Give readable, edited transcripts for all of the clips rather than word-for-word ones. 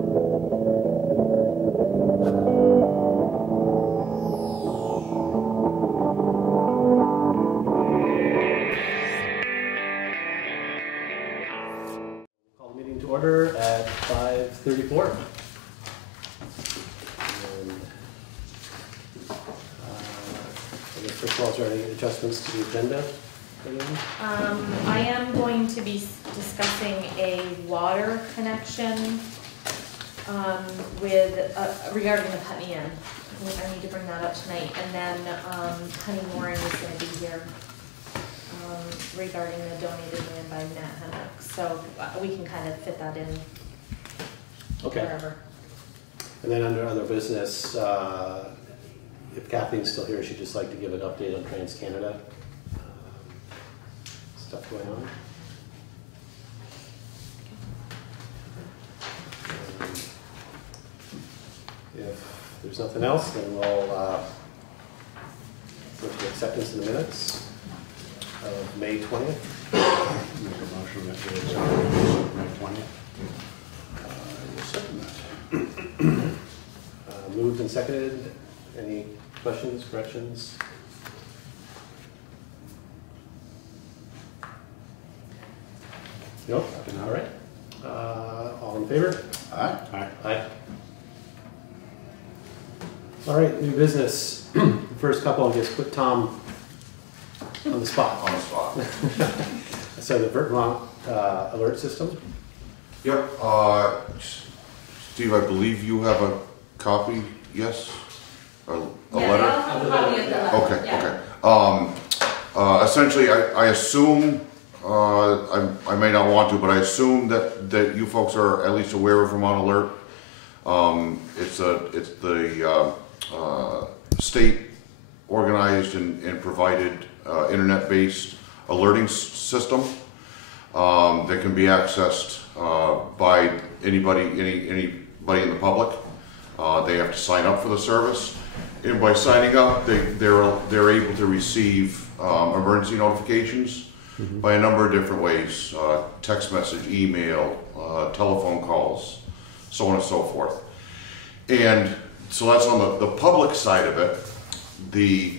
Call the meeting to order at 5:34. I guess first of all, is there any adjustments to the agenda? I am going to be discussing a water connection regarding the Putney Inn. I need to bring that up tonight. And then Honey Warren is going to be here regarding the donated land by Matt Hennock. So we can kind of fit that in wherever. And then under other business, if Kathleen's still here, she'd just like to give an update on TransCanada. Stuff going on. If there's nothing else, then we'll go to the acceptance of the minutes of May 20th. Make a motion that we accept the minutes of May 20th. I will second that. Moved and seconded. Any questions, corrections? Nope. All right. All in favor? Aye. Aye. Aye. All right, new business. First couple, I'll just put Tom on the spot. On the spot. So the Vermont alert system. Yep. Steve, I believe you have a copy. Yes. A letter. I'll have a copy of the letter. Okay. Yeah. Okay. Essentially, I assume. I may not want to, but I assume that you folks are at least aware of Vermont Alert. It's the state organized and provided internet-based alerting system that can be accessed by anybody in the public. They have to sign up for the service, and by signing up, they're able to receive emergency notifications by a number of different ways: text message, email, telephone calls, so on and so forth. And so that's on the public side of it. The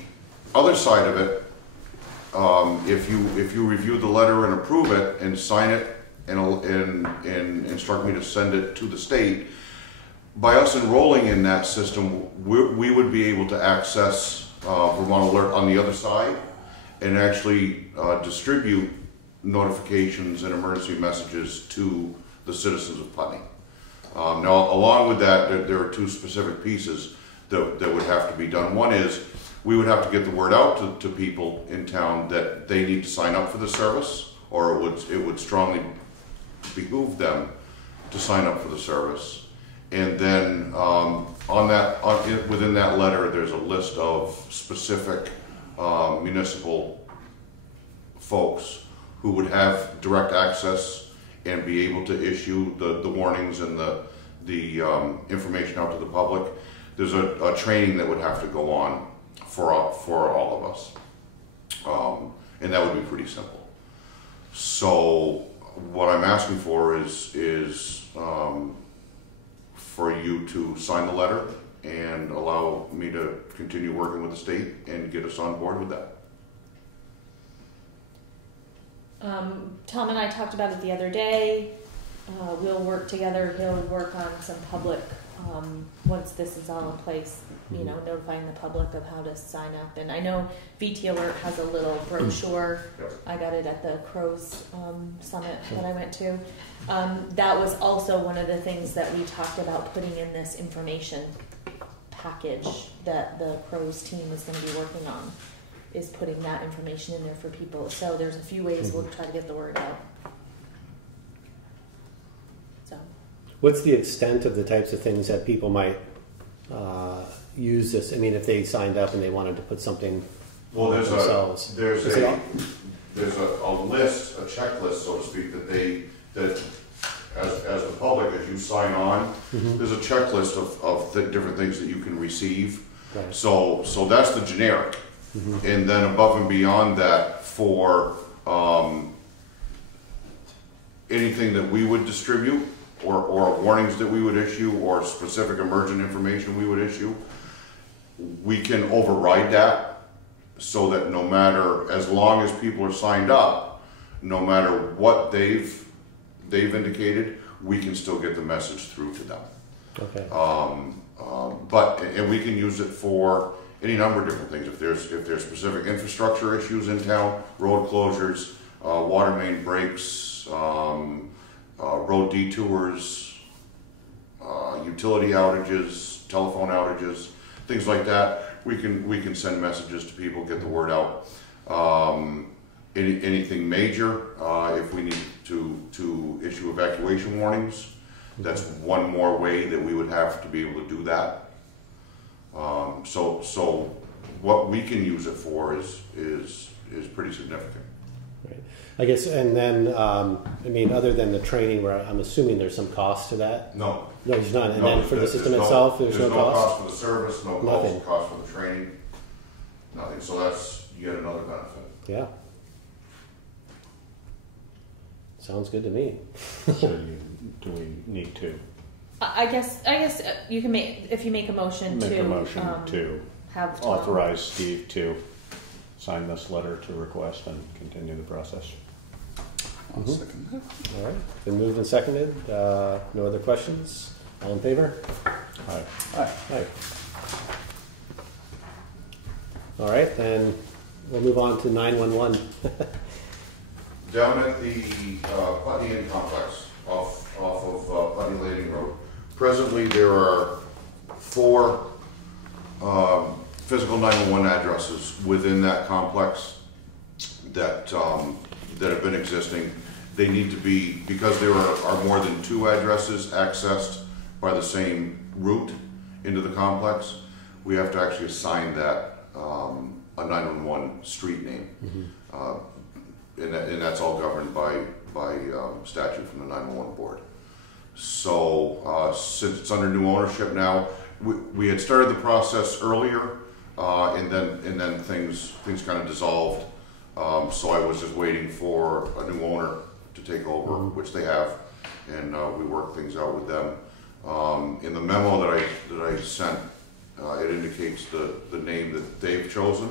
other side of it, if you review the letter and approve it and sign it and instruct me to send it to the state, by us enrolling in that system, we would be able to access Vermont Alert on the other side and actually distribute notifications and emergency messages to the citizens of Putney. Now, along with that, there are two specific pieces that would have to be done. One is we would have to get the word out to people in town that they need to sign up for the service, or it would strongly behoove them to sign up for the service. And then within that letter, there's a list of specific municipal folks who would have direct access and be able to issue the warnings and the information out to the public. There's a training that would have to go on for all of us, and that would be pretty simple. So what I'm asking for is for you to sign the letter and allow me to continue working with the state and get us on board with that. Tom and I talked about it the other day. We'll work together. He'll work on some public, once this is all in place, notifying the public of how to sign up. And I know VT Alert has a little brochure. I got it at the Crows Summit that I went to. That was also one of the things that we talked about putting in this information package that the Crows team is going to be working on, is putting that information in there for people. So there's a few ways we'll try to get the word out. So, what's the extent of the types of things that people might use this? I mean, if they signed up and they wanted to put something on themselves. There's a list, a checklist, so to speak, that as the public, as you sign on, there's a checklist of different things that you can receive. Right. So that's the generic. And then above and beyond that, for anything that we would distribute, or warnings that we would issue, or specific emergent information we would issue, we can override that so that no matter, as long as people are signed up, no matter what they've indicated, we can still get the message through to them. Okay. And we can use it for any number of different things. If there's specific infrastructure issues in town, road closures, water main breaks, road detours, utility outages, telephone outages, things like that, we can send messages to people, get the word out. Anything major, if we need to issue evacuation warnings, that's one more way that we would have to be able to do that. So what we can use it for is pretty significant. Right. I guess, and then, I mean, other than the training, where I'm assuming there's some cost to that? No. No, there's none. And No, then for the system itself, there's no cost? cost for the service, no Nothing. cost for the training, nothing. So that's yet another benefit. Yeah. Sounds good to me. So do we need to I guess you can if you make a motion make to a motion to have Tom authorize Steve to sign this letter to request and continue the process? I'll second that. All right. Been moved and seconded. No other questions? All in favor? Aye. Aye. All right, then we'll move on to 911. Down at the Putney Inn complex off of Putney Landing Road, presently there are 4 physical 911 addresses within that complex that have been existing. They need to be, because there are more than 2 addresses accessed by the same route into the complex, we have to actually assign that a 911 street name. And that's all governed by statute from the 911 board. So since it's under new ownership now, we had started the process earlier, and then things kind of dissolved. So I was just waiting for a new owner to take over, which they have, and we worked things out with them. In the memo that I sent, it indicates the name that they've chosen.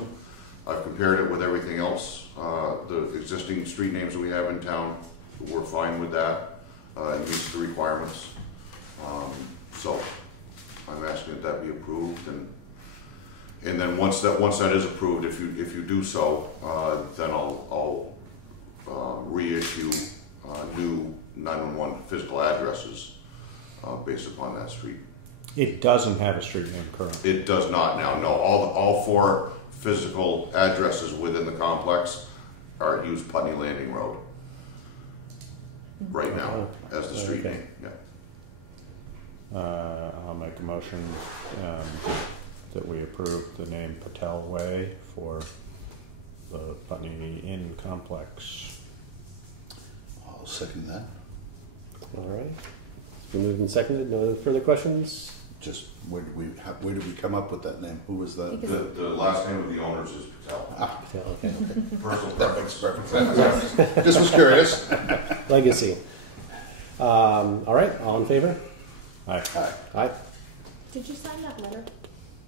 I've compared it with everything else. The existing street names that we have in town, we're fine with that. It meets the requirements. So I'm asking that be approved, and then once that is approved, if you do so, then I'll reissue new 911 physical addresses based upon that street. It doesn't have a street name currently. It does not now. No, all 4 physical addresses within the complex are use Putney Landing Road right now as the street name. Yeah. I'll make a motion that we approve the name Patel Way for the Putney Inn complex. I'll second that. All right. It's been moved and seconded. No further questions? Just where did we come up with that name? Who was the? The last name of the owners is Patel. Yeah, okay. Personal That makes preference. perfect sense. Just was curious. Legacy. All right, all in favor? Aye. Aye. Aye. Did you sign that letter?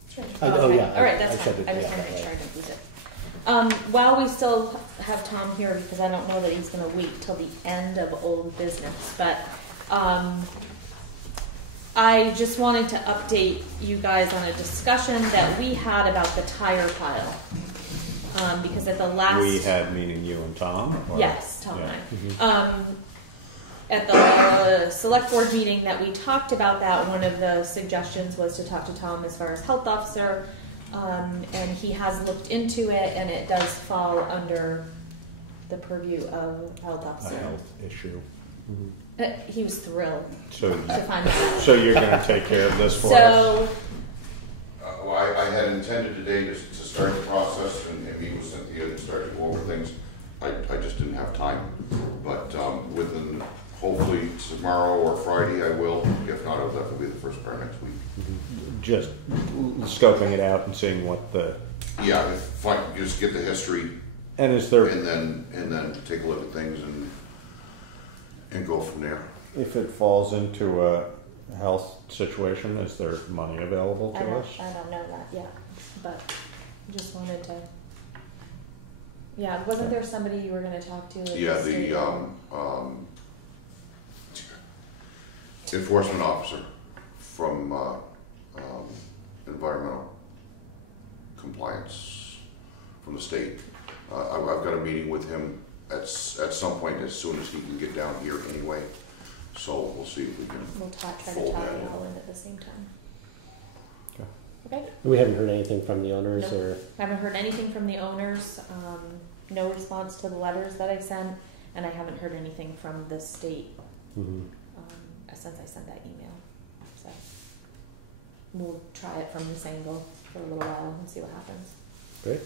Sure. Oh, yeah. All right, I that's said fine. it, I just yeah, want to make right. sure I didn't lose it. While we still have Tom here, because I don't know that he's going to wait till the end of old business, but I just wanted to update you guys on a discussion that we had about the tire pile. Because at the last... We had, meaning you and Tom? Or? Yes, Tom Yeah. and I. At the select board meeting that we talked about that, one of the suggestions was to talk to Tom as far as health officer, and he has looked into it, and it does fall under the purview of health A officer. health issue. He was thrilled So, to find that. so you're going to take care of this for us? So, Well, I had intended today to start the process and meet with Cynthia and start to go over things. I just didn't have time. But within, hopefully tomorrow or Friday I will. If not, that will be the first part next week. Just scoping it out and seeing what the... Yeah, if I can just get the history And is there... and then take a look at things and go from there. if it falls into a health situation, is there money available to us? I don't know that yet, but just wanted to. Yeah, wasn't there somebody you were going to talk to? Yeah, the enforcement officer from environmental compliance from the state. I've got a meeting with him at some point as soon as he can get down here anyway. So we'll see if we can. We'll try to tie fold it that in. all in at the same time. Okay. Okay. We haven't heard anything from the owners Nope. or. Haven't heard anything from the owners. No response to the letters that I sent, and I haven't heard anything from the state since I sent that email. So we'll try it from this angle for a little while and see what happens. Great.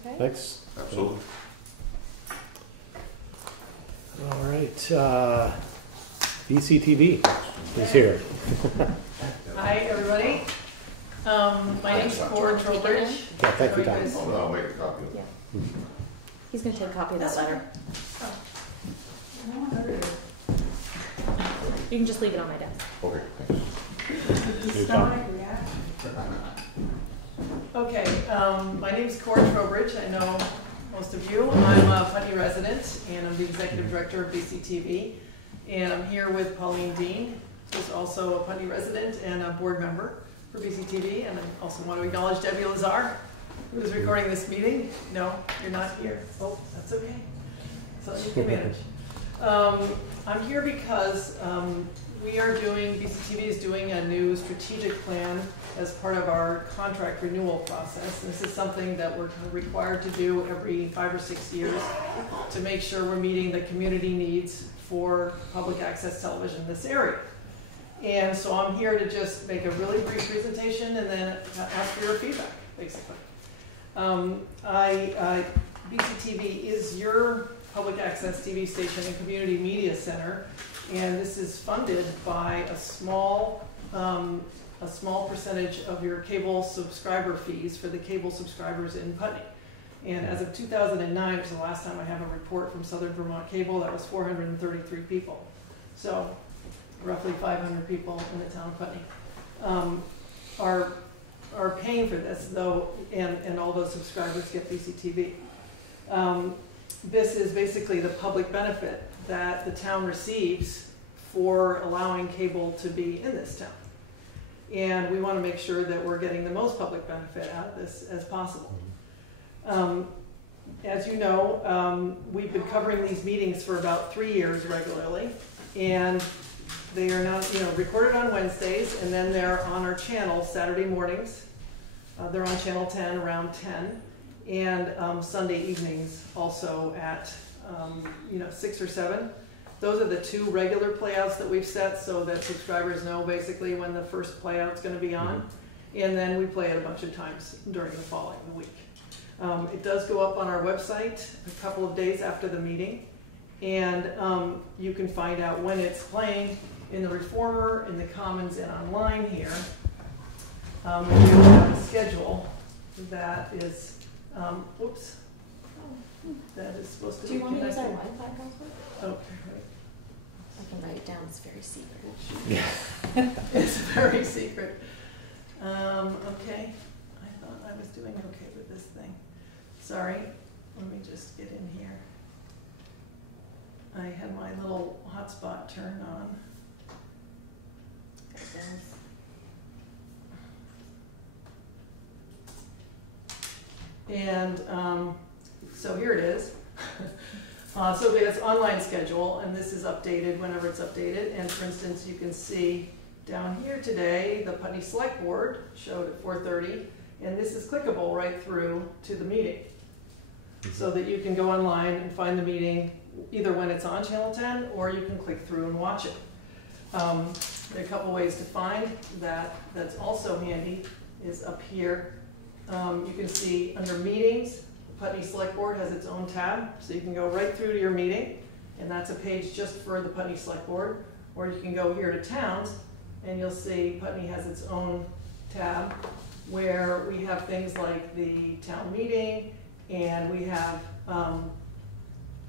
Okay. Thanks. Absolutely. All right. BCTV is here. Hi, everybody. My name's Cord Trowbridge. Yeah, thank you, Tom. Oh, no, I'll make a copy of it. Yeah. He's going to take a copy of that letter. You can just leave it on my desk. Okay. Hey, Tom. Okay, my name's Cord Trowbridge. I know most of you. I'm a Putney resident, and I'm the executive director of BCTV. And I'm here with Pauline Dean, who's also a Putney resident and a board member for BCTV. And I also want to acknowledge Debbie Lazar, who is recording this meeting. No, you're not here. Oh, that's okay. So you can manage. I'm here because BCTV is doing a new strategic plan as part of our contract renewal process. This is something that we're kind of required to do every 5 or 6 years to make sure we're meeting the community needs for public access television in this area. And so I'm here to just make a really brief presentation and then ask for your feedback, basically. BCTV is your public access TV station and community media center, and this is funded by a small percentage of your cable subscriber fees for the cable subscribers in Putney. And as of 2009, which is the last time I have a report from Southern Vermont Cable, that was 433 people. So roughly 500 people in the town of Putney are paying for this, though, and all those subscribers get BCTV. This is basically the public benefit that the town receives for allowing cable to be in this town. And we want to make sure that we're getting the most public benefit out of this as possible. As you know, we've been covering these meetings for about 3 years regularly, and they are now, recorded on Wednesdays, and then they're on our channel Saturday mornings. They're on channel 10 around 10, and Sunday evenings also at 6 or 7. Those are the 2 regular playouts that we've set so that subscribers know basically when the first playout's going to be on. And then we play it a bunch of times during the following week. It does go up on our website a couple of days after the meeting. And you can find out when it's playing in the Reformer, in the Commons, and online here. We do have a schedule that is, that is supposed to be connected. Do you want me to use our Wi-Fi password? Okay. I can write it down. It's very secret. Yeah. It's very secret. Okay. I thought I was doing okay with this thing. Sorry. Let me just get in here. I had my little hotspot turned on. And so here it is. So it's online schedule, and this is updated whenever it's updated. And for instance, you can see down here today, the Putney Selectboard showed at 4:30, and this is clickable right through to the meeting. So that you can go online and find the meeting either when it's on Channel 10, or you can click through and watch it. There are a couple ways to find that. That's also handy is up here. You can see under meetings, Putney Selectboard has its own tab, so you can go right through to your meeting, and that's a page just for the Putney Selectboard. Or you can go here to towns, and you'll see Putney has its own tab where we have things like the town meeting, and we have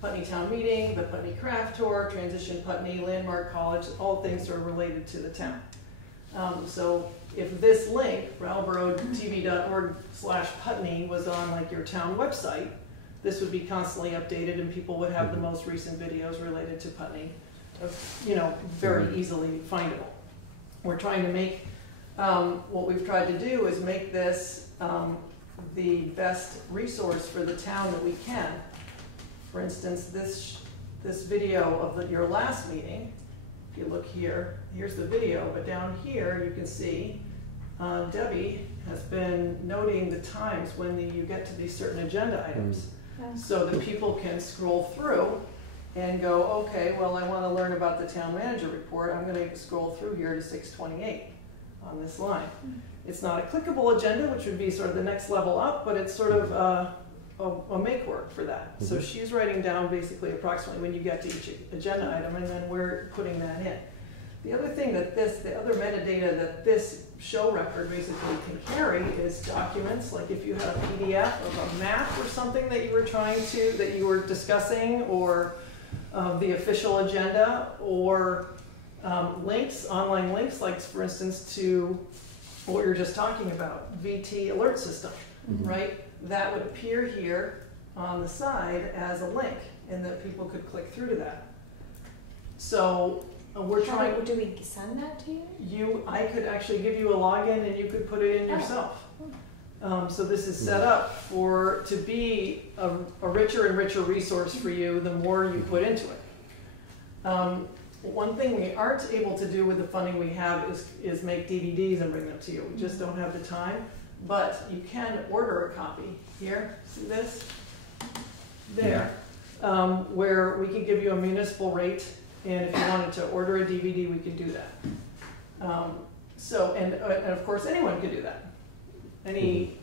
Putney Town Meeting, the Putney Craft Tour, Transition Putney, Landmark College, all things are related to the town. So if this link, brattleboro.tv.org/Putney, was on like your town website, this would be constantly updated and people would have the most recent videos related to Putney, you know, very easily findable. We're trying to make, what we've tried to do is make this the best resource for the town that we can. For instance, this video of your last meeting, if you look here, here's the video, but down here you can see Debbie has been noting the times when you get to these certain agenda items, so that people can scroll through and go, okay, well, I want to learn about the town manager report. I'm going to scroll through here to 628 on this line. It's not a clickable agenda, which would be sort of the next level up, but it's sort of a make work for that. So she's writing down basically approximately when you get to each agenda item, and then we're putting that in. The other thing that the other metadata that this show record basically can carry is documents, like if you had a PDF of a map or something that you were discussing, or the official agenda, or links, online links, like for instance to what we were just talking about, VT alert system, right? That would appear here on the side as a link, and that people could click through to that. So we're trying. Do we send that to you? I could actually give you a login, and you could put it in yourself. So this is set up to be a richer and richer resource for you the more you put into it. One thing we aren't able to do with the funding we have is make DVDs and bring them to you. We just don't have the time. But you can order a copy. Here, see this? There. Where we can give you a municipal rate, and if you wanted to order a DVD, we could do that. And of course, anyone could do that. Any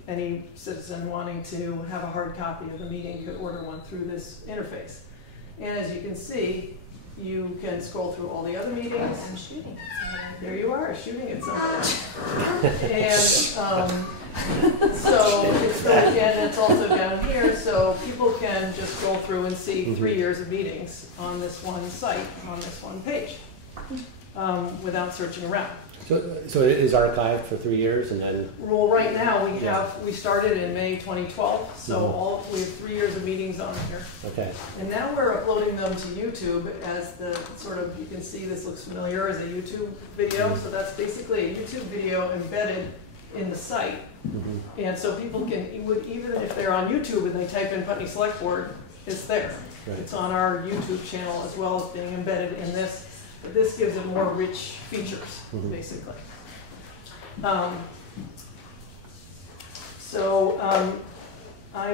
citizen wanting to have a hard copy of the meeting could order one through this interface. And as you can see, you can scroll through all the other meetings. I'm shooting at somebody. There you are, shooting at somebody. And so it's also down here, so people can just scroll through and see 3 years of meetings on this one site, on this one page, without searching around. So it is archived for 3 years, and then. Well, right now we started in May 2012, so we have 3 years of meetings on here. Okay. And now we're uploading them to YouTube as the sort of, you can see this looks familiar as a YouTube video, so that's basically a YouTube video embedded in the site. And so people can, even if they're on YouTube and they type in Putney Selectboard, it's there. Right. It's on our YouTube channel as well as being embedded in this. But this gives it more rich features, basically. I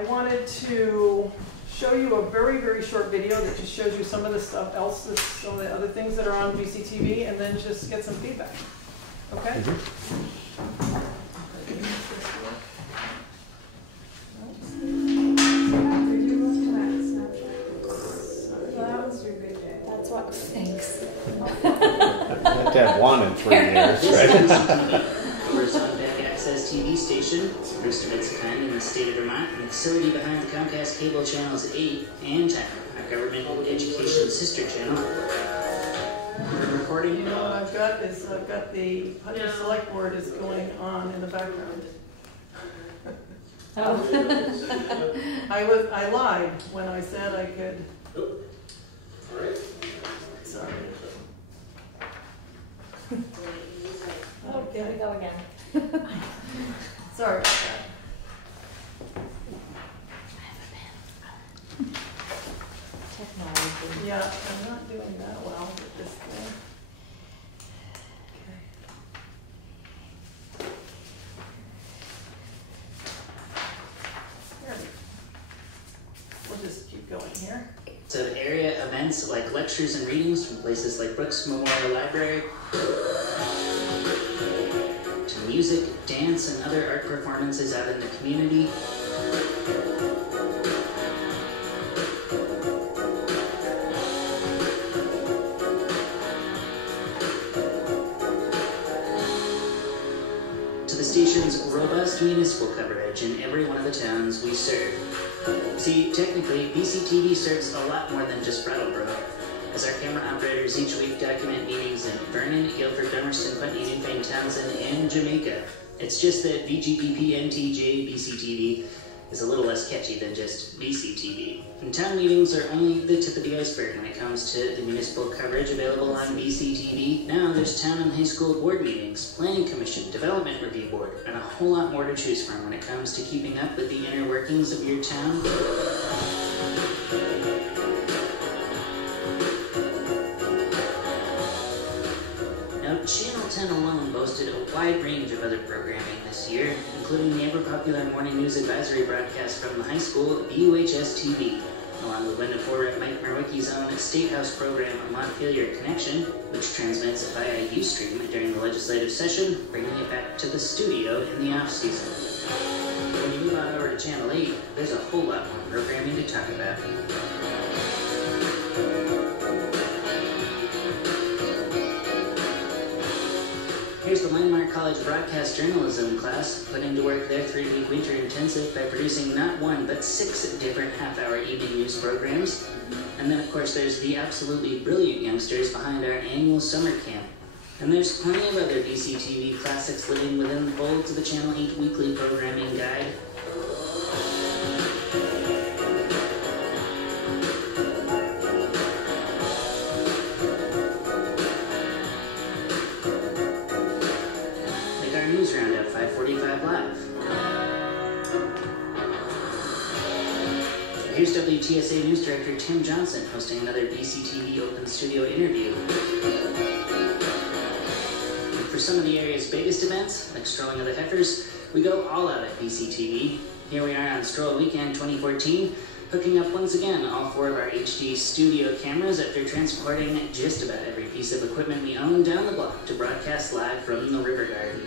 wanted to show you a very, very short video that just shows you some of the stuff else, some of the other things that are on BCTV, and then just get some feedback. Okay? That's what. Thanks. You have to have one in 3 years, right? First on-back access TV station, first of its kind in the state of Vermont, and the facility behind the Comcast cable channels 8 and 10, our government education sister channel. Recording. You know what I've got is the Putney Selectboard is going on in the background. I lied when I said I could. All right. Sorry. Oh, here we go again. Sorry about that. Technology. Yeah, I'm not doing that well with this thing. Okay. There we go. We'll just keep going here. So area events like lectures and readings from places like Brooks Memorial Library, to music, dance, and other art performances out in the community. To the station's robust municipal coverage in every one of the towns we serve. See, technically, BCTV serves a lot more than just Brattleboro, as our camera operators each week document meetings in Vernon, Guilford, Dummerston, Putney, Newfane, Townsend, and Jamaica. It's just that VGPP-NTJ BCTV is a little less catchy than just BCTV. And town meetings are only the tip of the iceberg when it comes to the municipal coverage available on BCTV. Now there's town and high school board meetings, planning commission, development review board, and a whole lot more to choose from when it comes to keeping up with the inner workings of your town. Now, Channel 10 alone boasted a wide range of other programming this year, including the ever-popular morning news advisory broadcast from the high school, BUHS TV, along with Windham 4 Rep Mike Merwicki's own State House program, Montpelier Connection, which transmits via Ustream during the legislative session, bringing it back to the studio in the off-season. When you move on over to Channel 8, there's a whole lot more programming to talk about. Here's the Landmark College Broadcast Journalism class putting to work their 3-week winter intensive by producing not one, but 6 different half-hour evening news programs. And then, of course, there's the absolutely brilliant youngsters behind our annual summer camp. And there's plenty of other BCTV classics living within the folds of the Channel 8 weekly programming guide. News Roundup 545 Live. Here's WTSA News Director Tim Johnson hosting another BCTV Open Studio interview. And for some of the area's biggest events, like Strolling of the Heifers, we go all out at BCTV. Here we are on Stroll Weekend 2014, hooking up once again all 4 of our HD studio cameras after transporting just about every piece of equipment we own down the block to broadcast live from the River Garden.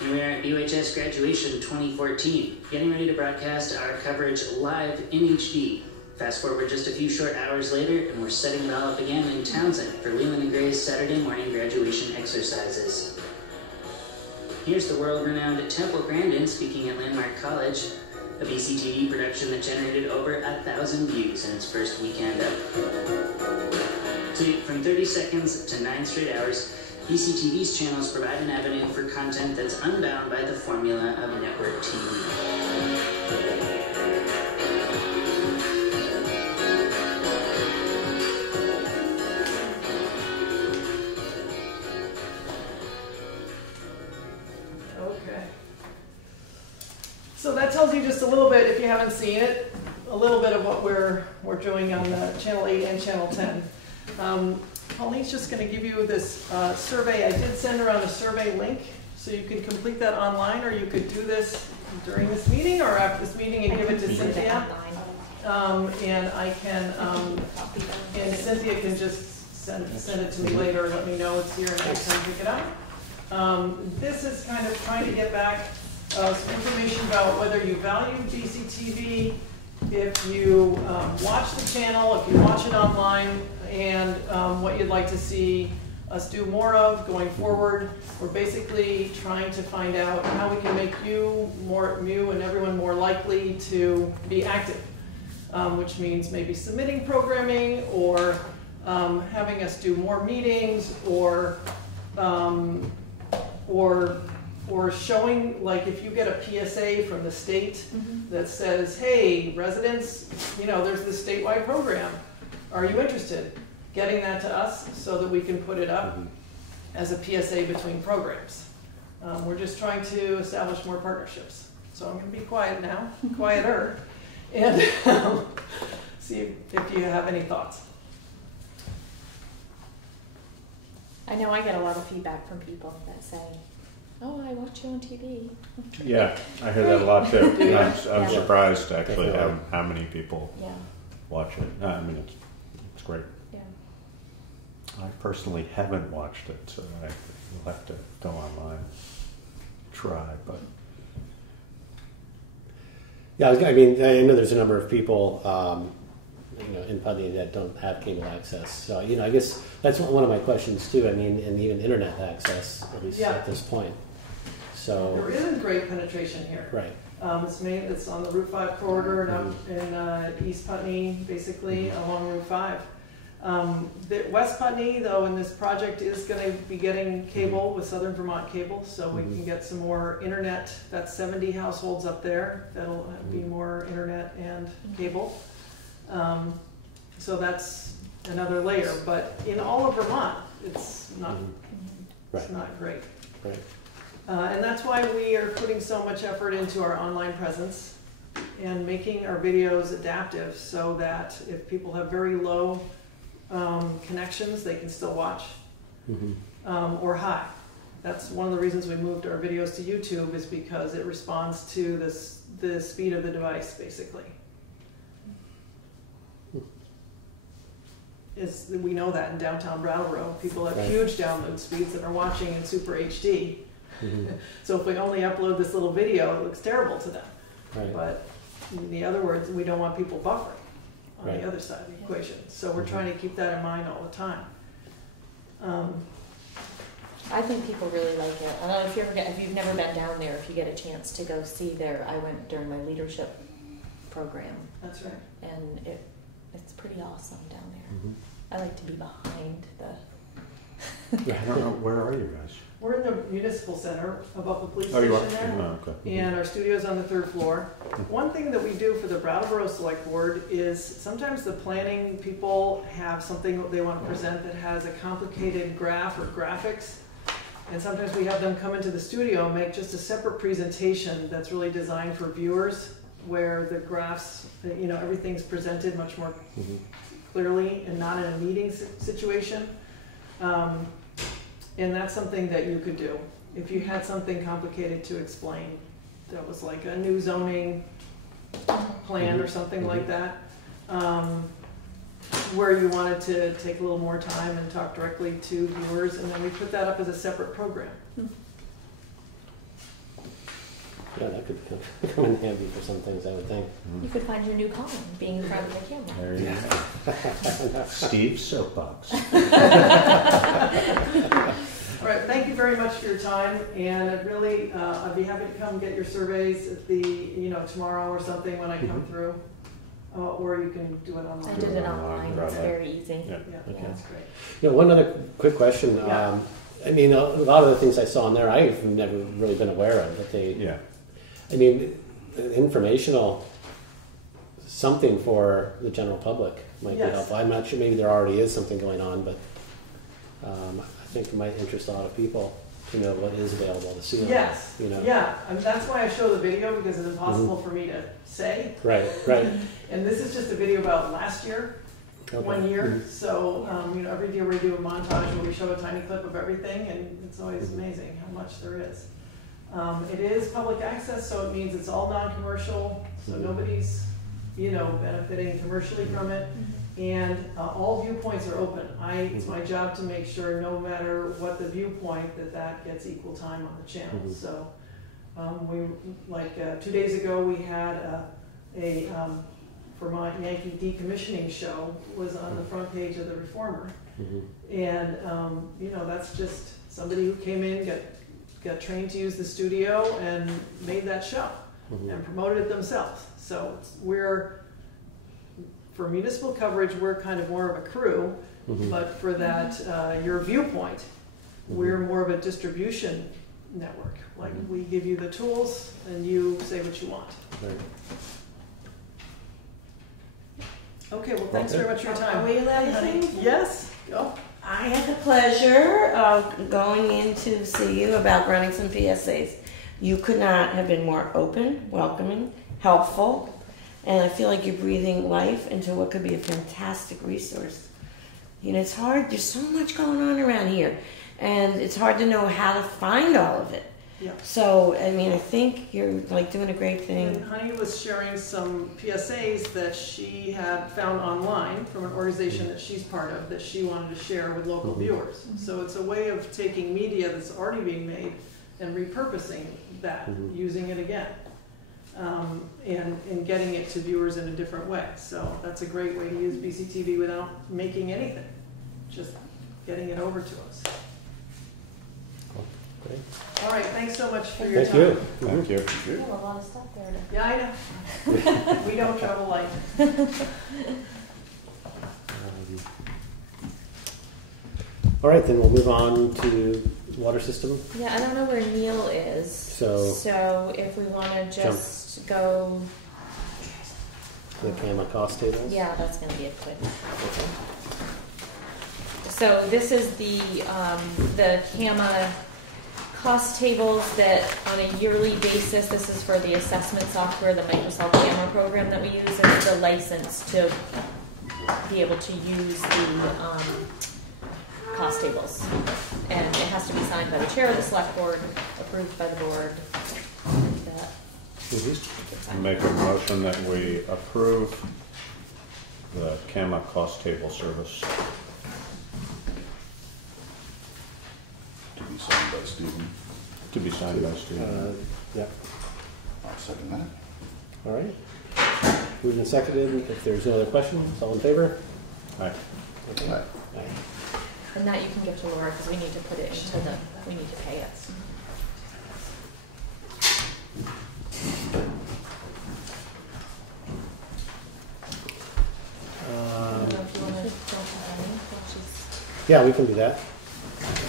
Here we are at UHS Graduation 2014, getting ready to broadcast our coverage live in HD. Fast forward just a few short hours later, and we're setting it all up again in Townsend for Leland and Gray's Saturday morning graduation exercises. Here's the world-renowned Temple Grandin speaking at Landmark College, a BCTV production that generated over 1,000 views in its first weekend up. So from 30 seconds to 9 straight hours, BCTV's channels provide an avenue for content that's unbound by the formula of network TV. Okay. So that tells you just a little bit, if you haven't seen it, a little bit of what we're doing on Channel 8 and Channel 10. Pauline's just going to give you this survey. I did send around a survey link, so you can complete that online, or you could do this during this meeting or after this meeting and give it to Cynthia. And I can, and Cynthia can just send it to me later, let me know it's here, and I can pick it up. This is kind of trying to get back some information about whether you value BCTV, if you watch the channel, if you watch it online, and what you'd like to see us do more of going forward. We're basically trying to find out how we can make you and everyone more likely to be active, which means maybe submitting programming, or having us do more meetings, or showing, like if you get a PSA from the state that says, hey, residents, there's this statewide program. Are you interested? Getting that to us so that we can put it up as a PSA between programs. We're just trying to establish more partnerships. So I'm going to be quiet now, quieter, and see if you have any thoughts. I know I get a lot of feedback from people that say, oh, I watch you on TV. Yeah, I hear that a lot too. I'm surprised actually Definitely. how many people watch it. I mean, it's great. Yeah. I personally haven't watched it, so you'll have to go online, try. But Yeah, I know there's a number of people, in Putney that don't have cable access. So, I guess that's one of my questions too. And even internet access, at least at this point. So there isn't great penetration here. Right. It's on the Route 5 corridor and up in East Putney, basically along Route 5. The West Putney, though, in this project is going to be getting cable with Southern Vermont Cable, so we can get some more internet. That's 70 households up there. That'll be more internet and cable. So that's another layer. But in all of Vermont, it's not great. Right. And that's why we are putting so much effort into our online presence and making our videos adaptive so that if people have very low connections, they can still watch, or high. That's one of the reasons we moved our videos to YouTube, is because it responds to the speed of the device, basically. We know that in downtown Brattleboro, people have huge download speeds and are watching in super HD. So if we only upload this little video, it looks terrible to them. Right. But in the other words, we don't want people buffering on the other side of the equation. So we're trying to keep that in mind all the time. I think people really like it. I don't know if you've never been down there, if you get a chance to go see there. I went during my leadership program. That's right. And it's pretty awesome down there. I like to be behind the... I don't know, where are you guys? We're in the municipal center above the police Oh, you station are? there. Oh, okay. And our studio's on the 3rd floor. One thing that we do for the Brattleboro Select Board is sometimes the planning people have something they want to present that has a complicated graph or graphics. And sometimes we have them come into the studio and make just a separate presentation that's really designed for viewers, where the graphs, everything's presented much more clearly and not in a meeting situation. And that's something that you could do. If you had something complicated to explain, that was like a new zoning plan or something like that, where you wanted to take a little more time and talk directly to viewers, and then we put that up as a separate program. Yeah, that could come in handy for some things, I would think. You could find your new column, being in front of the camera. There you go. Steve's soapbox. All right, thank you very much for your time, and I'd be happy to come get your surveys at tomorrow or something when I come through, or you can do it online. I did it online. It's very easy. Yeah, Okay. that's great. One other quick question. Yeah. I mean, a lot of the things I saw in there, I've never really been aware of. But I mean, informational, something for the general public might be helpful. I'm not sure, maybe there already is something going on, but I think it might interest a lot of people to know what is available to see. Yes, yeah, that's why I show the video, because it's impossible for me to say. Right. And this is just a video about last year, 1 year. So, every year we do a montage where we show a tiny clip of everything, and it's always amazing how much there is. It is public access, so it means it's all non-commercial, so nobody's, benefiting commercially from it. And all viewpoints are open. It's my job to make sure, no matter what the viewpoint, that gets equal time on the channel. So, 2 days ago, we had a Vermont Yankee decommissioning show was on the front page of the Reformer. And, that's just somebody who came in, got trained to use the studio and made that show and promoted it themselves. So for municipal coverage, we're kind of more of a crew, but for that, your viewpoint, we're more of a distribution network. Like, we give you the tools and you say what you want. Right. Okay, well, thanks very much for your time. Are we allowed to Honey. sing? Yes, go. I had the pleasure of going in to see you about running some PSAs. You could not have been more open, welcoming, helpful, and I feel like you're breathing life into what could be a fantastic resource. It's hard. There's so much going on around here, and it's hard to know how to find all of it. Yeah. So, I think you're doing a great thing. And Honey was sharing some PSAs that she had found online from an organization that she's part of, that she wanted to share with local viewers. So it's a way of taking media that's already being made and repurposing that, using it again, and getting it to viewers in a different way. So that's a great way to use BCTV without making anything, just getting it over to us. Great. All right, thanks so much for your Thank time. you. Thank you. We have a lot of stuff there. Yeah, I know. We don't travel light. All right, then we'll move on to water system. Yeah, I don't know where Neil is. So if we want to just go, The CAMA cost tables. yeah, that's going to be a quick. So this is the CAMA cost tables that on a yearly basis, this is for the assessment software, the Microsoft CAMA program that we use. It's the license to be able to use the cost tables. And it has to be signed by the chair of the select board, approved by the board. Make a motion that we approve the CAMA cost table service. To be signed by Stephen. To be signed by Stephen. Yep. I'll second that. All right. Moved and seconded. If there's no other questions, all in favor? Aye. Okay. Aye. Aye. And that you can give to Laura because we need to put it into we need to pay it. I don't know if you want to jump to Annie while she's. Yeah, we can do that.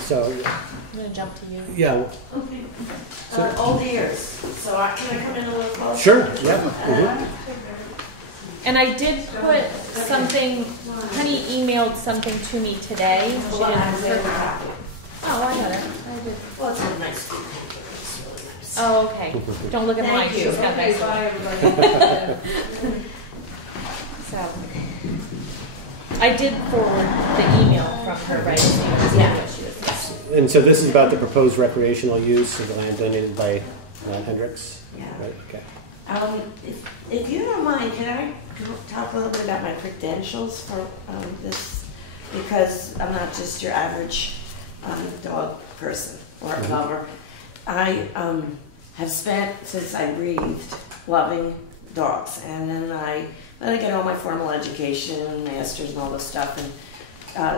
So, I'm going to jump to you. yeah. Okay. Old ears. So can I come in a little closer? Sure. Yeah. And I did put something, Honey emailed something to me today. She Well, I didn't have put- a copy. Oh, I got it. I did. Well, it's a nice paper. It's really nice. Oh, okay. Don't look at mine. Thank you. She's got Okay, nice. bye, everybody. So, I did forward the email from her, right? Yeah. She was. And so this is about the proposed recreational use of the land donated by Hendricks? Yeah. Right, okay. If you don't mind, can I talk a little bit about my credentials for this? Because I'm not just your average dog person or lover. I have spent, since I breathed, loving dogs. And then I get all my formal education, masters and all this stuff, and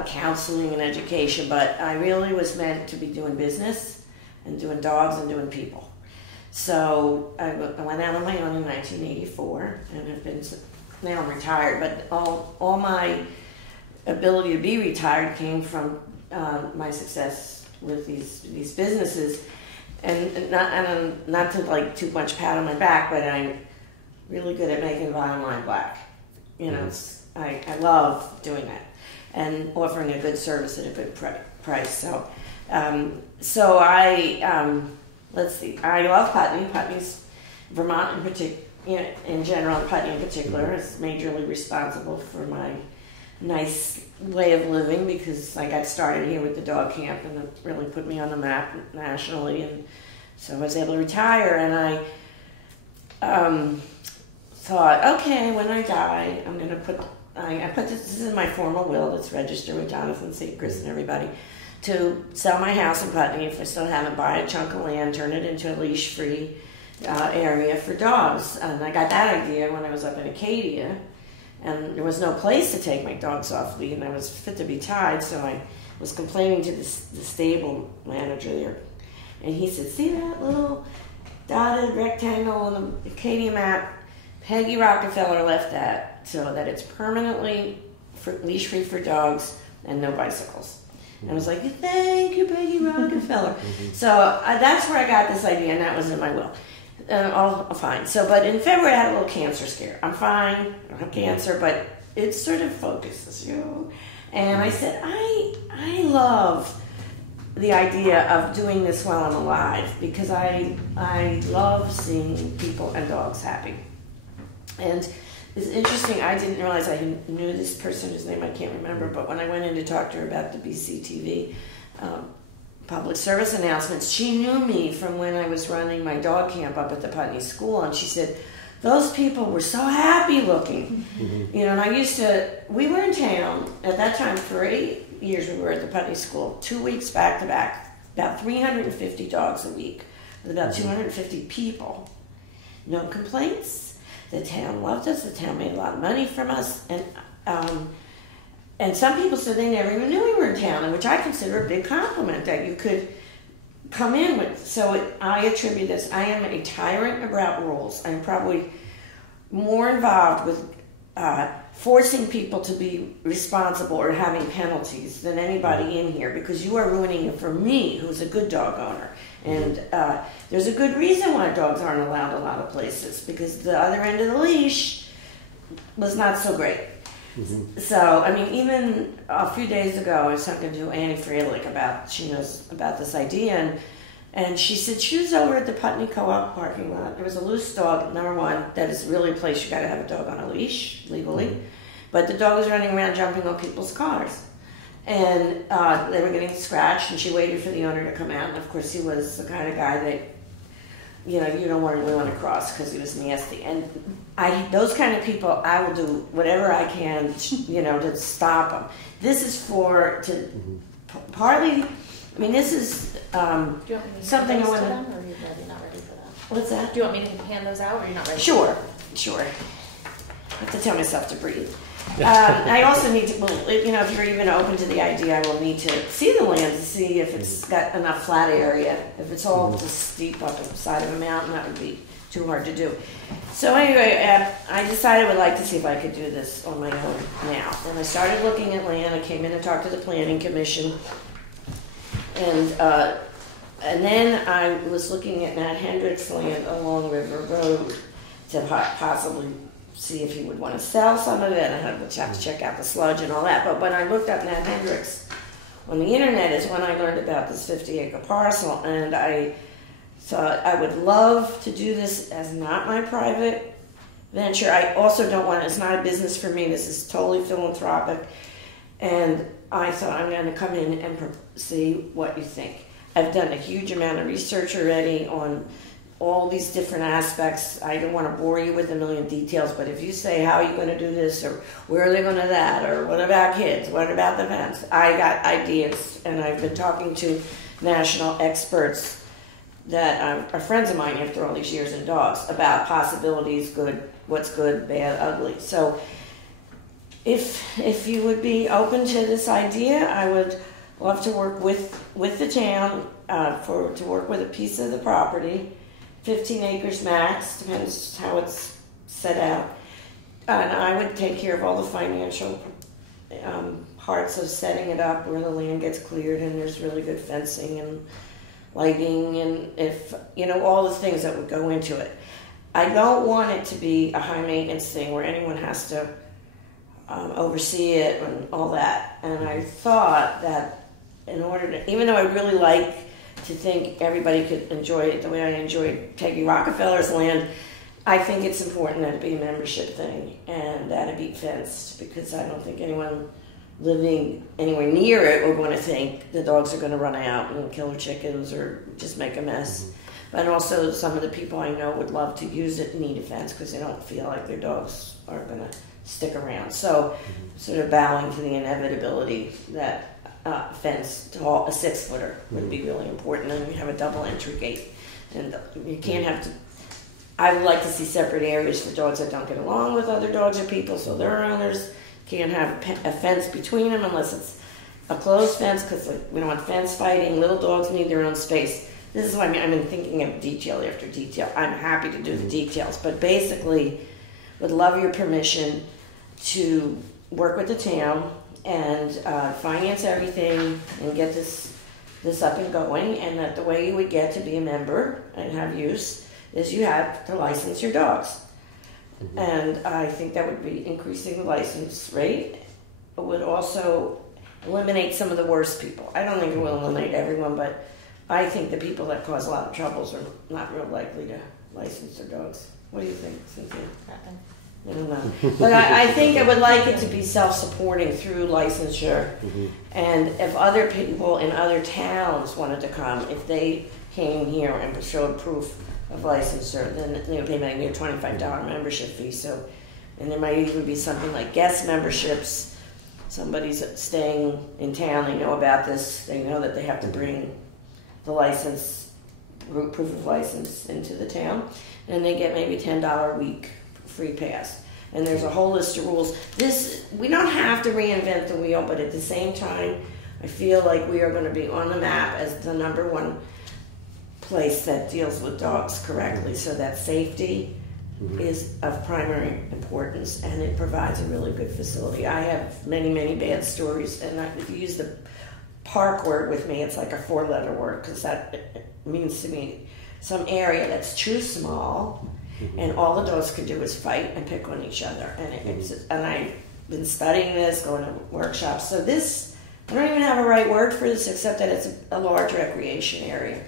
counseling and education. But I really was meant to be doing business and doing dogs and doing people. So I went out on my own in 1984 and have been, now I'm retired, but all my ability to be retired came from my success with these businesses. And not to like too much pat on my back, but I'm really good at making the bottom line black. You know, I love doing that and offering a good service at a good price. So let's see. I love Putney. Putney's Vermont in particular, in general, and Putney in particular is majorly responsible for my nice way of living because I got started here with the dog camp and it really put me on the map nationally, and so I was able to retire. And I thought, okay, when I die, I'm going to put. I put this is in my formal will that's registered with Jonathan St. Chris and everybody, to sell my house in Putney, if I still haven't, buy a chunk of land, turn it into a leash-free area for dogs. And I got that idea when I was up in Acadia, and there was no place to take my dogs off lead, and I was fit to be tied, so I was complaining to the stable manager there. And he said, see that little dotted rectangle on the Acadia map? Peggy Rockefeller left that so that it's permanently leash-free for dogs and no bicycles. And I was like, thank you, Peggy Rockefeller. So that's where I got this idea, and that was in my will. All fine. So, but in February, I had a little cancer scare. I'm fine. I don't have cancer, but it sort of focuses you. And I said, I love the idea of doing this while I'm alive because I love seeing people and dogs happy. And it's interesting, I didn't realize I knew this person whose name I can't remember, but when I went in to talk to her about the BCTV public service announcements, she knew me from when I was running my dog camp up at the Putney School, and she said, those people were so happy looking. And we were in town at that time for 8 years. We were at the Putney School, 2 weeks back to back, about 350 dogs a week, with about 250 people. No complaints. The town loved us. The town made a lot of money from us, and some people said they never even knew we were in town, which I consider a big compliment, that you could come in with, I attribute this, I am a tyrant about rules. I'm probably more involved with forcing people to be responsible or having penalties than anybody in here, because you are ruining it for me, who's a good dog owner. And there's a good reason why dogs aren't allowed a lot of places, because the other end of the leash was not so great. Mm-hmm. So, I mean, even a few days ago, I was talking to Annie Freilich she knows about this idea, and she said she was over at the Putney Co-op parking lot. There was a loose dog, number one, that is really a place you got to have a dog on a leash, legally. Mm-hmm. But the dog was running around jumping on people's cars. And they were getting scratched, and she waited for the owner to come out. And of course, he was the kind of guy that, you don't really want to cross because he was nasty. And those kind of people, I will do whatever I can, to stop them. This is partly, I mean, this is something I want to. Or are you not ready for that? What's that? Do you want me to hand those out, or are you not ready? Sure. I have to tell myself to breathe. I also need to, if you're even open to the idea, I will need to see the land to see if it's got enough flat area. If it's all just steep up the side of a mountain, that would be too hard to do. So anyway, I decided I would like to see if I could do this on my own now. And I started looking at land. I came in and talked to the Planning Commission. And then I was looking at Matt Hendricks' land along River Road to possibly see if he would want to sell some of it. I have to check out the sludge and all that. But when I looked up Matt Hendricks on the internet is when I learned about this 50-acre parcel, and I thought I would love to do this as not my private venture. I also don't want, it's not a business for me. This is totally philanthropic. And I thought I'm going to come in and see what you think. I've done a huge amount of research already on all these different aspects. I don't want to bore you with a million details, but if you say, how are you going to do this, or where are they going to that, or what about kids, what about the fence, I got ideas, and I've been talking to national experts that are friends of mine after all these years in dogs about possibilities, what's good, bad, ugly. So if you would be open to this idea, I would love to work with the town to work with a piece of the property. 15 acres max, depends how it's set out. And I would take care of all the financial parts of setting it up where the land gets cleared and there's really good fencing and lighting and all the things that would go into it. I don't want it to be a high maintenance thing where anyone has to oversee it and all that. And I thought that in order to, even though I really like to think everybody could enjoy it the way I enjoyed Peggy Rockefeller's land, I think it's important that it be a membership thing and that it be fenced, because I don't think anyone living anywhere near it would want to think the dogs are going to run out and kill their chickens or just make a mess. Mm-hmm. But also some of the people I know would love to use it and need a fence because they don't feel like their dogs are going to stick around. So sort of bowing to the inevitability that fence to a 6-footer would be really important, and you have a double entry gate, and you can't have to. I would like to see separate areas for dogs that don't get along with other dogs or people, so their owners can't have a fence between them unless it's a closed fence, because we don't want fence fighting. Little dogs need their own space. This is what I mean. I've been thinking of detail after detail. I'm happy to do the details, but basically would love your permission to work with the town and finance everything and get this up and going, and that the way you would get to be a member and have use is you have to license your dogs. Mm-hmm. And I think that would be increasing the license rate. It would also eliminate some of the worst people. I don't think it will eliminate everyone, but I think the people that cause a lot of troubles are not real likely to license their dogs. What do you think, Cynthia? I don't know. But I think I would like it to be self-supporting through licensure. Mm-hmm. And if other people in other towns wanted to come, if they came here and showed proof of licensure, then they might need a $25 membership fee. So, and there might even be something like guest memberships. Somebody's staying in town, they know about this, they know that they have to bring the license, proof of license into the town, and they get maybe $10 a week free pass. And there's a whole list of rules. We don't have to reinvent the wheel, but at the same time, I feel like we are going to be on the map as the #1 place that deals with dogs correctly, so that safety is of primary importance, and it provides a really good facility. I have many, many bad stories, and if you use the park word with me, it's like a 4-letter word, because that means to me some area that's too small, and all the dogs can do is fight and pick on each other. And I've been studying this, going to workshops. So this, I don't even have a right word for this, except that it's a large recreation area.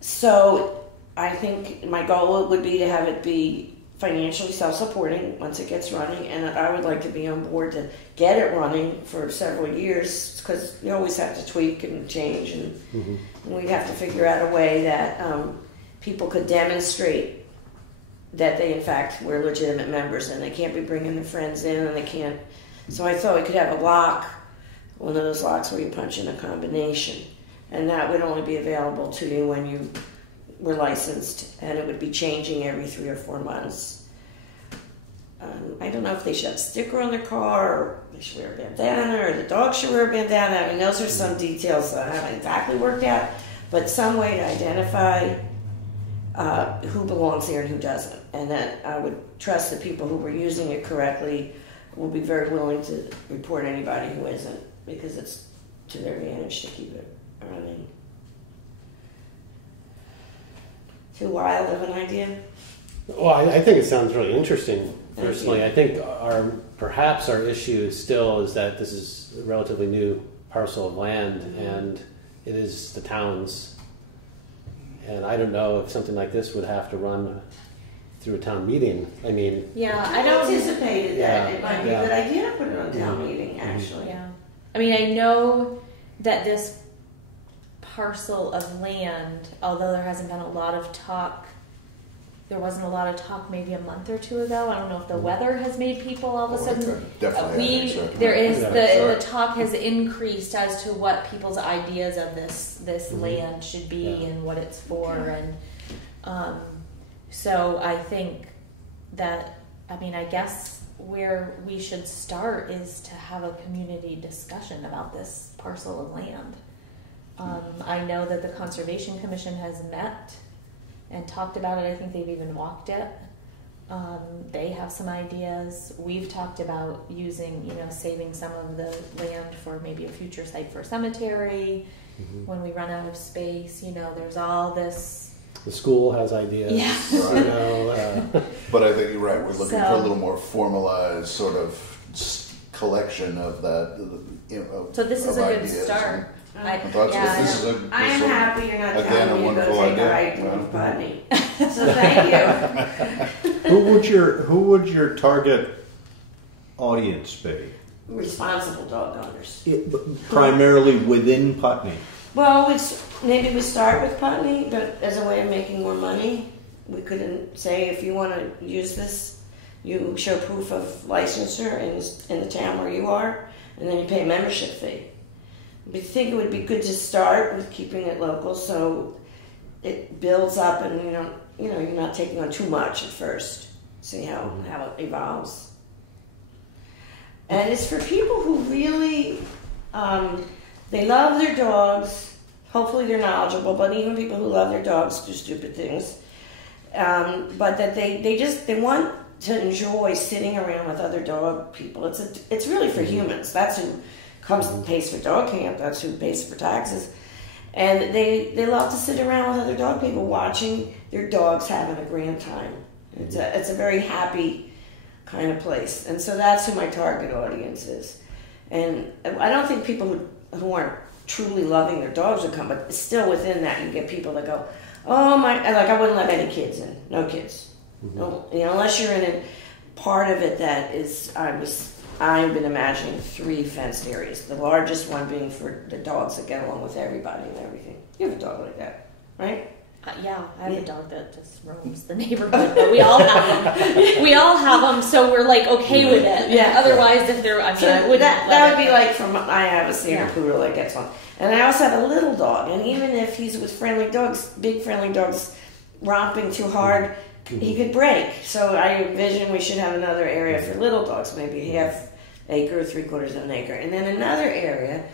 So I think my goal would be to have it be financially self-supporting once it gets running, and I would like to be on board to get it running for several years, because you always have to tweak and change, and we'd have to figure out a way that people could demonstrate that they in fact were legitimate members, and they can't be bringing their friends in, and they can't. So I thought we could have a lock, one of those locks where you punch in a combination, and that would only be available to you when you were licensed, and it would be changing every 3 or 4 months. I don't know if they should have a sticker on their car, or they should wear a bandana, or the dog should wear a bandana. I mean, those are some details that I haven't exactly worked out, but some way to identify who belongs here and who doesn't. And that I would trust that people who were using it correctly will be very willing to report anybody who isn't, because it's to their advantage to keep it running. Too wild of an idea? Well, I think it sounds really interesting, personally. I think perhaps our issue still is that this is a relatively new parcel of land, and it is the town's. And I don't know if something like this would have to run through a town meeting. I mean... Yeah, I don't... anticipated that. It might be a good idea to put it on town meeting, actually. Yeah. I mean, I know that this parcel of land, although there hasn't been a lot of talk, there wasn't a lot of talk maybe a month or 2 ago. I don't know if the weather has made people all of a sudden. Definitely. There is the talk has increased as to what people's ideas of this land should be and what it's for, and so I think that, I mean, I guess where we should start is to have a community discussion about this parcel of land. I know that the Conservation Commission has met and talked about it. I think they've even walked it. They have some ideas. We've talked about using, saving some of the land for maybe a future site for a cemetery when we run out of space. There's all this. The school has ideas. Yeah. But I think you're right. We're looking for a little more formalized sort of collection of that. So this is a good start. I am happy you're not telling me to go take a hike in Putney. So thank you. Who would your target audience be? Responsible dog owners. Primarily within Putney. Well, maybe we start with Putney, but as a way of making more money, we could say if you want to use this, you show proof of licensure in the town where you are, and then you pay a membership fee. We think it would be good to start with keeping it local, so it builds up, and you're not taking on too much at first. See how it evolves. And it's for people who really they love their dogs. Hopefully they're knowledgeable, but even people who love their dogs do stupid things. But that they want to enjoy sitting around with other dog people. It's really for humans. That's who comes and pays for dog camp. That's who pays for taxes. And they love to sit around with other dog people watching their dogs having a grand time. It's a very happy kind of place. And so that's who my target audience is. And I don't think people who aren't truly loving their dogs would come, but still within that you get people that go, oh my, like I wouldn't let any kids in. No kids. No, unless you're in a part of it that is, I've been imagining 3 fenced areas. The largest one being for the dogs that get along with everybody and everything. You have a dog like that, right? Yeah, I have a dog that just roams the neighborhood, but we all have them. We all have them, so we're like okay with it. Yeah. Otherwise, if they're, I wouldn't. That would be like I have a standard poodle that gets one, and I also have a little dog. And even if he's with friendly dogs, big friendly dogs, romping too hard, he could break. So I envision we should have another area for little dogs, maybe half acre, 3/4 of an acre, and then another area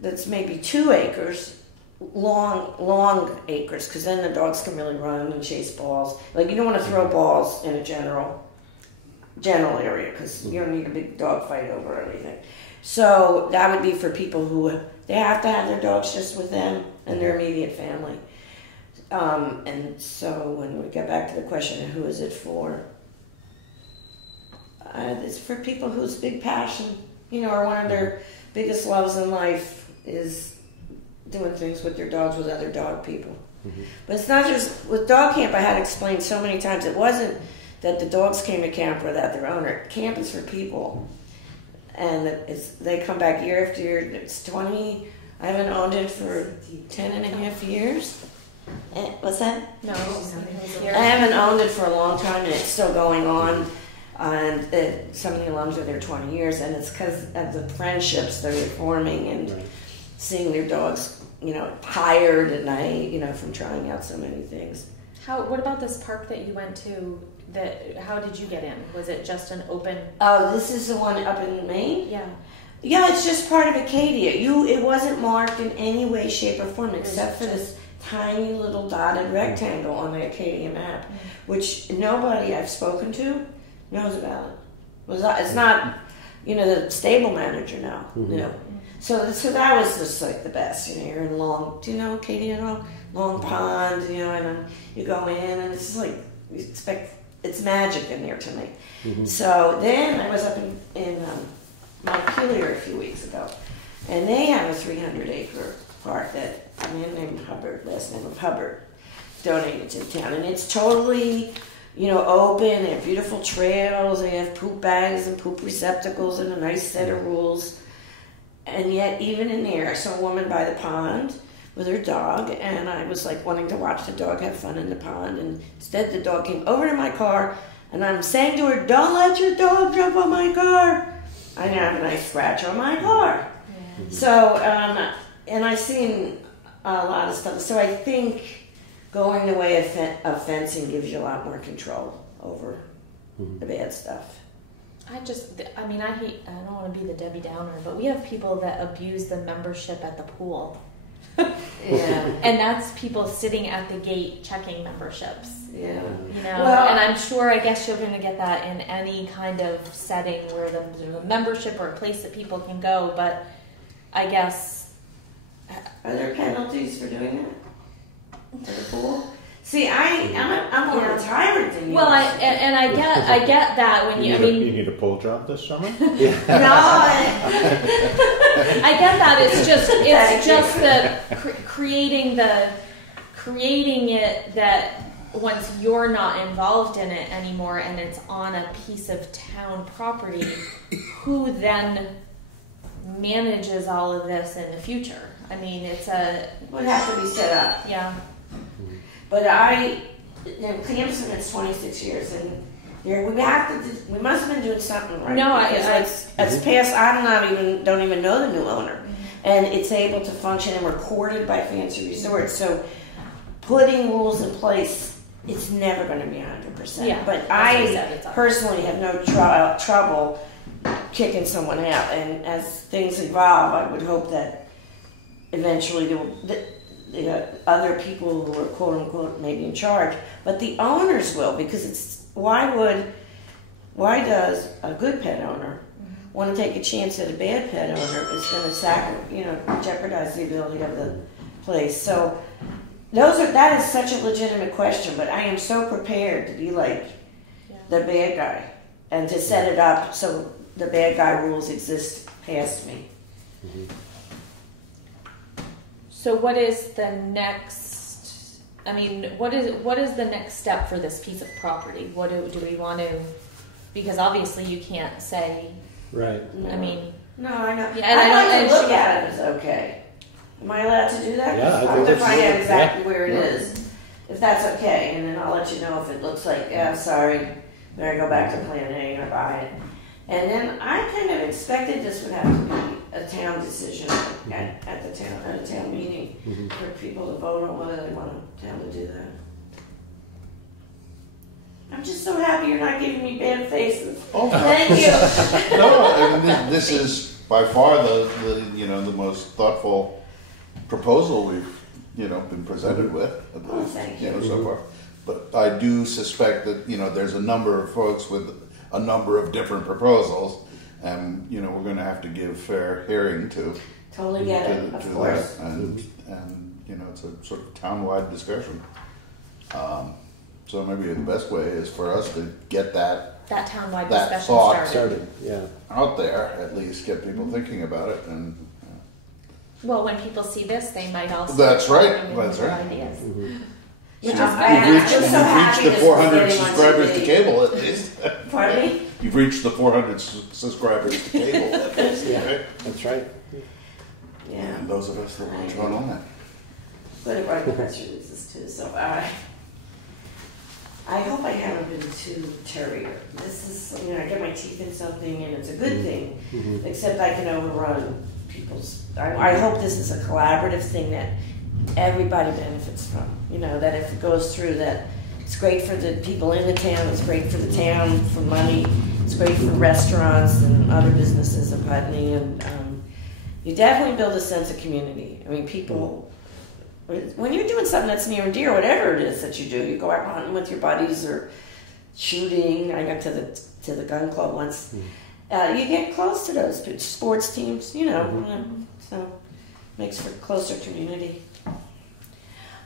that's maybe 2 acres long acres, because then the dogs can really run and chase balls. Like, you don't want to throw balls in a general area, because you don't need a big dog fight over everything. So that would be for people who they have to have their dogs just with them and their immediate family. And so when we get back to the question of who is it for, it's for people whose big passion, or one of their biggest loves in life is doing things with their dogs with other dog people. Mm-hmm. But it's not just with dog camp. I had explained so many times, it wasn't that the dogs came to camp without their owner. Camp is for people, and they come back year after year. It's 20. I haven't owned it for 10 and a half years. What's that? No, I haven't owned it for a long time, and it's still going on. And some of the alums are there 20 years, and it's because of the friendships they're forming and seeing their dogs, tired at night, from trying out so many things. What about this park that you went to? How did you get in? Was it just an open? Oh, this is the one up in Maine? Yeah. Yeah, it's just part of Acadia. It wasn't marked in any way, shape, or form except for this tiny little dotted rectangle on the Acadia map, which nobody I've spoken to knows about it. It's not, the stable manager now. Mm-hmm. So that was just like the best. You're in do you know Acadia at all? Long Pond, and then you go in, and it's just like you expect. It's magic in there to me. Mm-hmm. So then I was up in Montpelier a few weeks ago, and they have a 300-acre park that a man named Hubbard, last name of Hubbard, donated to the town, and it's totally, open. They have beautiful trails. They have poop bags and poop receptacles and a nice set of rules. And yet, even in there, I saw a woman by the pond with her dog, and I was like wanting to watch the dog have fun in the pond, and instead the dog came over to my car, and I'm saying to her, "Don't let your dog jump on my car." I now have a nice scratch on my car. Yeah. So, and I've seen a lot of stuff. So I think going the way of fencing gives you a lot more control over the bad stuff. I hate, I don't want to be the Debbie Downer, but we have people that abuse the membership at the pool. Yeah. And that's people sitting at the gate checking memberships. Yeah. And I'm sure, I guess you're going to get that in any kind of setting where there's a membership or a place that people can go, but I guess... Are there penalties for doing that? To the pool? See, I'm more retired than you. Well, I get that when you need a pool job this summer. Yeah. No, I get that. It's just the creating it that once you're not involved in it anymore and it's on a piece of town property, who then manages all of this in the future? I mean, would have to be set up. Yeah. But Clemson, it's 26 years, and we must have been doing something right. No, it's past. Don't even know the new owner, and it's able to function and recorded by Fancy Resorts. So, putting rules in place, it's never going to be 100%. Yeah, but I personally have no trouble kicking someone out, and as things evolve, I would hope that eventually the other people who are quote unquote maybe in charge, but the owners will, because why does a good pet owner want to take a chance that a bad pet owner is going to jeopardize the ability of the place? So that is such a legitimate question, but I am so prepared to be like the bad guy and to set it up so the bad guy rules exist past me. Mm-hmm. So what is the next? What is the next step for this piece of property? What do we want to? Because obviously you can't say. Right. No. I mean. No, I know. Yeah, I look at it as okay. Am I allowed to do that? Yeah, I I'm think to find out exactly where it is. is, if that's okay, and then I'll let you know if it looks like, sorry, better go back to Plan A or buy it. And then I kind of expected this would have to be a town decision at a town meeting for people to vote on whether they want a town to do that. I'm just so happy you're not giving me bad faces. Oh, thank you. No, this is by far the most thoughtful proposal we've been presented with, Thank you. so far. But I do suspect that, there's a number of folks with a number of different proposals, and, we're going to have to give fair hearing to. Totally get it, of course. That. And, it's a sort of town-wide discussion. So maybe the best way is for us to get that town-wide that discussion thought Started, yeah. out there, at least get people thinking about it. And Well, when people see this, they might also. That's right. come in That's with right. Ideas. You've reached the 400 subscribers to cable at least. Pardon me? You've reached the 400 subscribers to cable at least. Right? That's right. Yeah. And those of us that watch online. Good at writing press releases too, so I hope I haven't been too terrier. This is, I get my teeth in something and it's a good thing, except I can overrun people's. I hope this is a collaborative thing that everybody benefits from. That if it goes through, that it's great for the people in the town, it's great for the town for money, it's great for restaurants and other businesses in Putney, and you definitely build a sense of community. I mean, people, when you're doing something that's near and dear, whatever it is that you do, you go out hunting with your buddies or shooting. I got to the gun club once. You get close to those sports teams, so makes for closer community.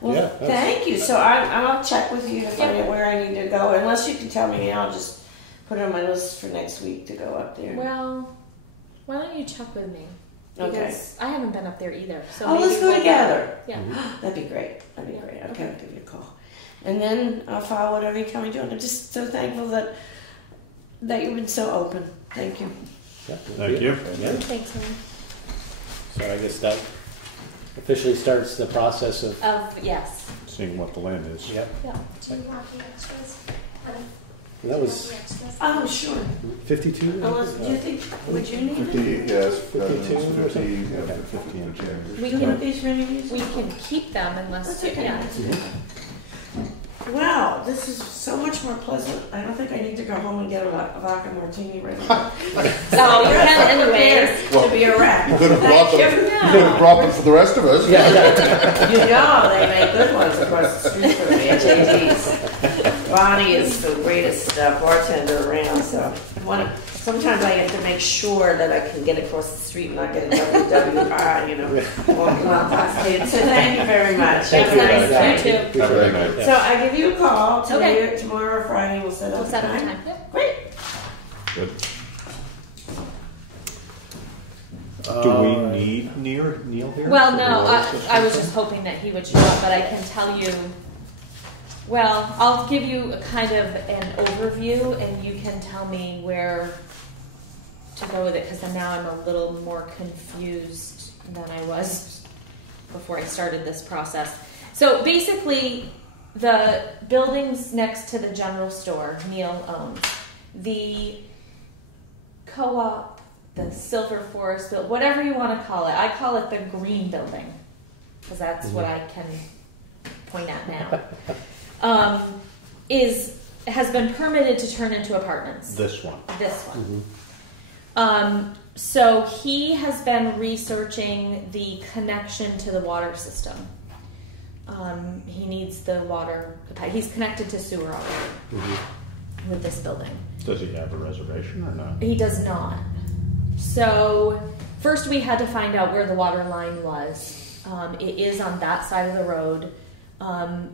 Well, thank you. So I'll check with you to find out where I need to go. Unless you can tell me, I'll just put it on my list for next week to go up there. Well, why don't you check with me? Because I haven't been up there either. So let's go together. Yeah. That'd be great. Okay, I'll give you a call. And then I'll follow whatever you tell me to do. I'm just so thankful that you've been so open. Thank you. Yeah, Thank you. Yeah. Thanks, honey. So I guess that officially starts the process of yes. Seeing what the land is. Yep. Yeah. Do you want the extras? That was Oh, sure. 52. Unless, do you think, would you need 50, them? yes. 52 or 50, something? yeah, Okay. 50 and change. We Can can these for any reason? we can keep them unless That's okay. yeah. Wow, this is so much more pleasant. I don't think I need to go home and get a vodka martini right now. So you can anyways. To be a wreck. You could have brought them. Thank you. You could have brought them for the rest of us. They make good ones across the street from me at JD's. Bonnie is the greatest bartender around, so sometimes I have to make sure that I can get across the street and not get a WWI, walking around Fox. So thank you very much. Thank you. Nice. You too. Have a good night. So I give you a call Okay. tomorrow or Friday. We'll set up We'll set up time. time. Yep. Great. Good. Do we need Neil here? Well, for no, the water I was system? just hoping that he would show up, but I can tell you. Well, I'll give you a kind of an overview, and you can tell me where to go with it, because now I'm a little more confused than I was before I started this process. So basically, the buildings next to the general store Neil owns, the co-op, the Silver Forest, whatever you want to call it. I call it the green building, because that's what I can point at now. Has been permitted to turn into apartments. This one. This one. So he has been researching the connection to the water system. He needs the water. He's connected to sewer already with this building. Does he have a reservation or not? He does not. So first we had to find out where the water line was. It is on that side of the road.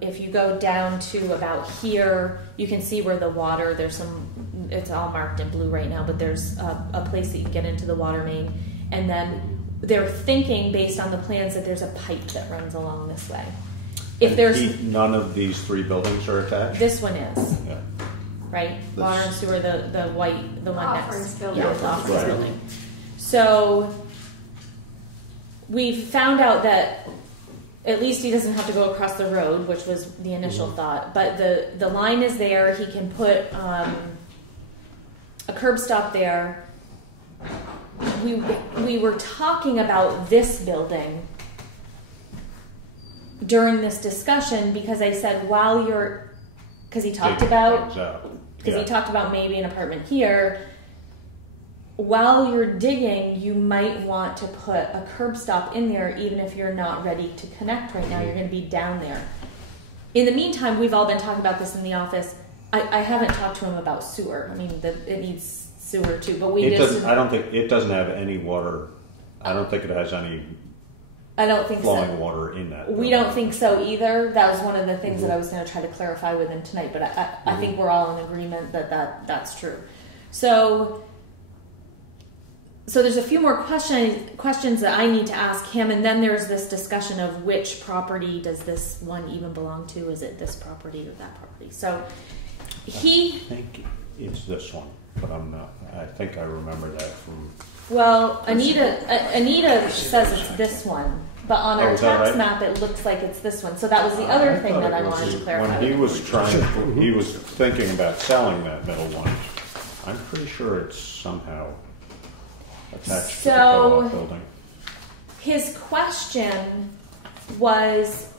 If you go down to about here, you can see where the water, it's all marked in blue right now, but there's a place that you can get into the water main. And then they're thinking, based on the plans, that there's a pipe that runs along this way. If there's none of these three buildings are attached? This one is. Yeah. Right? Water and sewer, the white, the one next. Building. Yeah, the office Right. building. So we found out that at least he doesn't have to go across the road, which was the initial thought. But the line is there. He can put a curb stop there. We were talking about this building during this discussion, because I said, because he talked about maybe an apartment here. while you're digging, you might want to put a curb stop in there, even if you're not ready to connect right now. You're going to be down there. In the meantime, we've all been talking about this in the office. I haven't talked to him about sewer. I mean, it needs sewer too, but I don't think it doesn't have any water. I don't think it has any. I don't think flowing so. water in that. We don't think so either. That was one of the things that I was going to try to clarify with him tonight. But I think we're all in agreement that's true. So there's a few more questions that I need to ask him, and then there's this discussion of which property does this one even belong to? Is it this property or that property? So I think it's this one, but I'm not. I think I remember that from. Well, Anita says it's this one, but on our tax map it looks like it's this one. So that was the other thing that I wanted to clarify. When he was he was thinking about selling that middle one. I'm pretty sure it's somehow attached to the co-op building. His question was,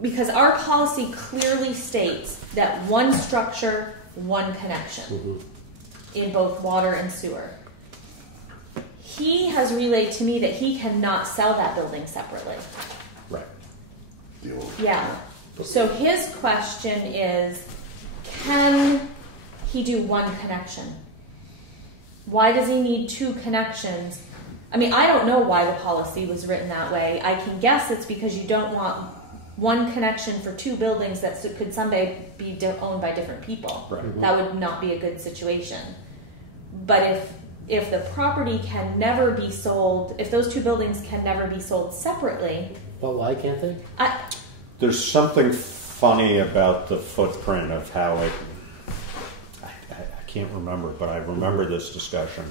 because our policy clearly states that one structure, one connection in both water and sewer. He has relayed to me that he cannot sell that building separately. Right. Yeah. So his question is, can he do one connection? Why does he need two connections? I mean, I don't know why the policy was written that way. I can guess it's because you don't want one connection for two buildings that could someday be owned by different people. Right. That would not be a good situation. But if the property can never be sold, if those two buildings can never be sold separately... Well, why can't they? There's something funny about the footprint of how it... I can't remember, but I remember this discussion.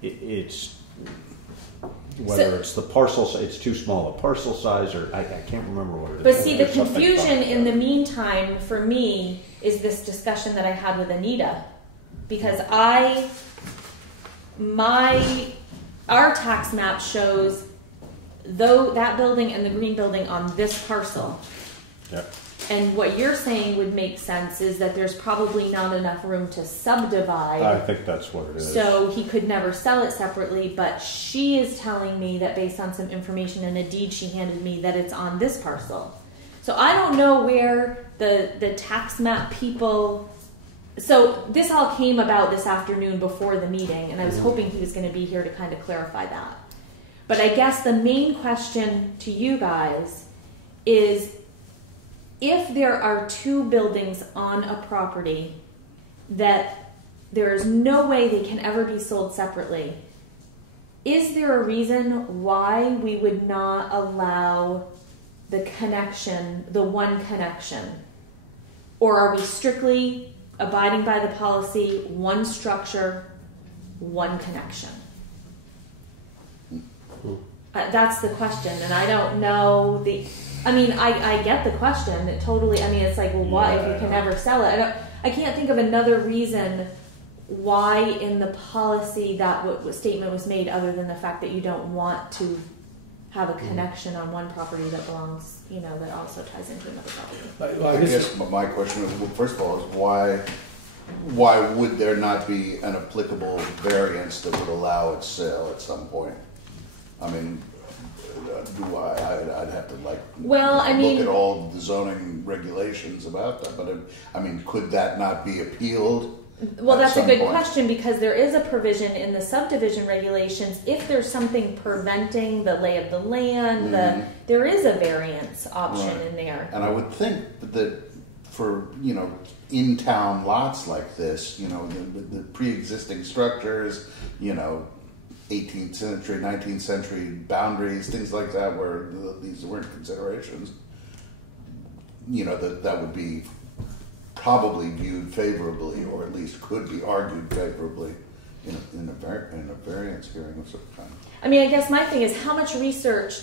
It's... Whether it's the parcel, it's too small a parcel size, or I can't remember what it is. But see, the confusion in the meantime for me is this discussion that I had with Anita, because our tax map shows that building and the green building on this parcel. Yep. And what you're saying would make sense is that there's probably not enough room to subdivide. I think that's what it is. So he could never sell it separately, but she is telling me that based on some information and a deed she handed me that it's on this parcel. So I don't know where the tax map people... So this all came about this afternoon before the meeting, and I was hoping he was going to be here to kind of clarify that. But I guess the main question to you guys is, if there are two buildings on a property that there is no way they can ever be sold separately, is there a reason why we would not allow the connection, the one connection? Or are we strictly abiding by the policy, one structure, one connection? That's the question, and I don't know I get the question. That totally. I mean, it's like, well, why if you can never sell it? I can't think of another reason why in the policy that statement was made, other than the fact that you don't want to have a connection on one property that belongs, that also ties into another property. I guess my question is, well, first of all, is why would there not be an applicable variance that would allow its sale at some point? I mean, I'd have to look at all the zoning regulations about that. But could that not be appealed? Well, that's a good question, because there is a provision in the subdivision regulations. If there's something preventing the lay of the land, there is a variance option in there. And I would think that for in-town lots like this, the pre-existing structures, 18th century, 19th century boundaries, things like that, where these weren't considerations, that would be probably viewed favorably, or at least could be argued favorably in a variance hearing of some kind. I mean, I guess my thing is, how much research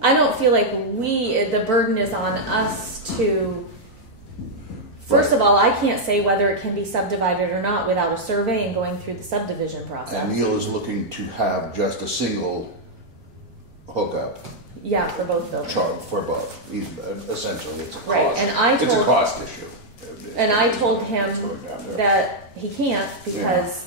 I don't feel like the burden is on us to... First of all, I can't say whether it can be subdivided or not without a survey and going through the subdivision process. And Neil is looking to have just a single hookup. Yeah, for both buildings. For both. Essentially, it's a cost. Right, and it's a cost issue. And I told him that he can't because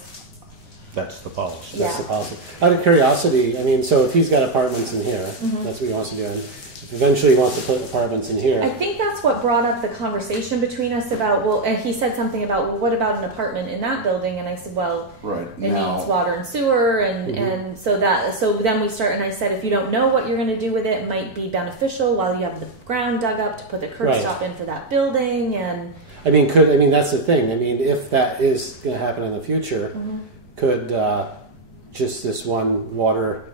That's the policy. Yeah. That's the policy. Out of curiosity, I mean, so if he's got apartments in here, that's what he wants to do. And if eventually he wants to put apartments in here. I think that's what brought up the conversation between us about, well, and he said something about, well, what about an apartment in that building? And I said, well, it needs water and sewer, and so then we start, and I said, if you don't know what you're going to do with it, it might be beneficial while you have the ground dug up to put the curb stop in for that building, and... I mean, that's the thing. I mean, if that is going to happen in the future, could just this one water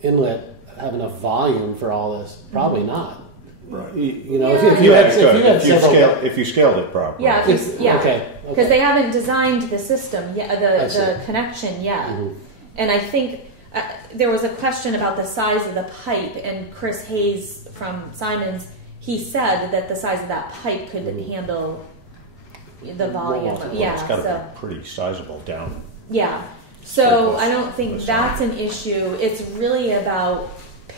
inlet have enough volume for all this? Probably not. Right. You know, if you had several... If you scaled it properly. Yeah, Okay. Because they haven't designed the system yet, the connection yet. And I think there was a question about the size of the pipe, and Chris Hayes from Simons, he said that the size of that pipe could handle the volume. It's got to be pretty sizable down. Yeah. So I don't think that's an issue. It's really about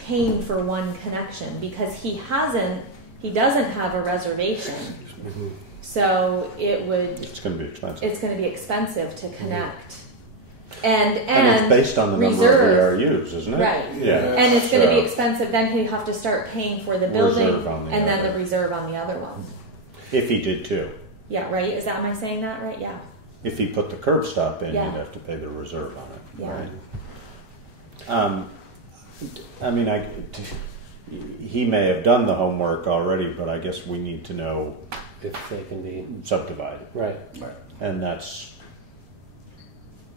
paying for one connection, because he doesn't have a reservation. So it's going to be expensive. It's going to be expensive to connect. And it's based on the number of ERUs, isn't it? Right. Yeah. And it's going to be expensive. Then he'd have to start paying for the building and then the reserve on the other one. If he did too. Yeah, right? Am I saying that right? Yeah. If he put the curb stop in, he'd have to pay the reserve on it. Yeah. Right? I mean, he may have done the homework already, but I guess we need to know if they can be subdivided. Right. And that's...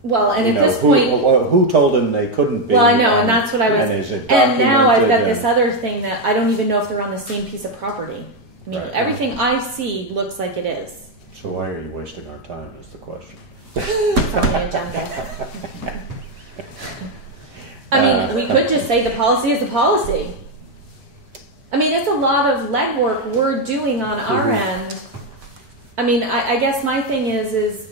Well, and at this point... Who told him they couldn't be? Well, I know, and that's what I was... And now I've got this other thing that I don't even know if they're on the same piece of property. I mean, everything I see looks like it is. So why are you wasting our time is the question. It's on the agenda. I mean, we could just say the policy is the policy. I mean, it's a lot of legwork we're doing on our end. I mean, I guess my thing is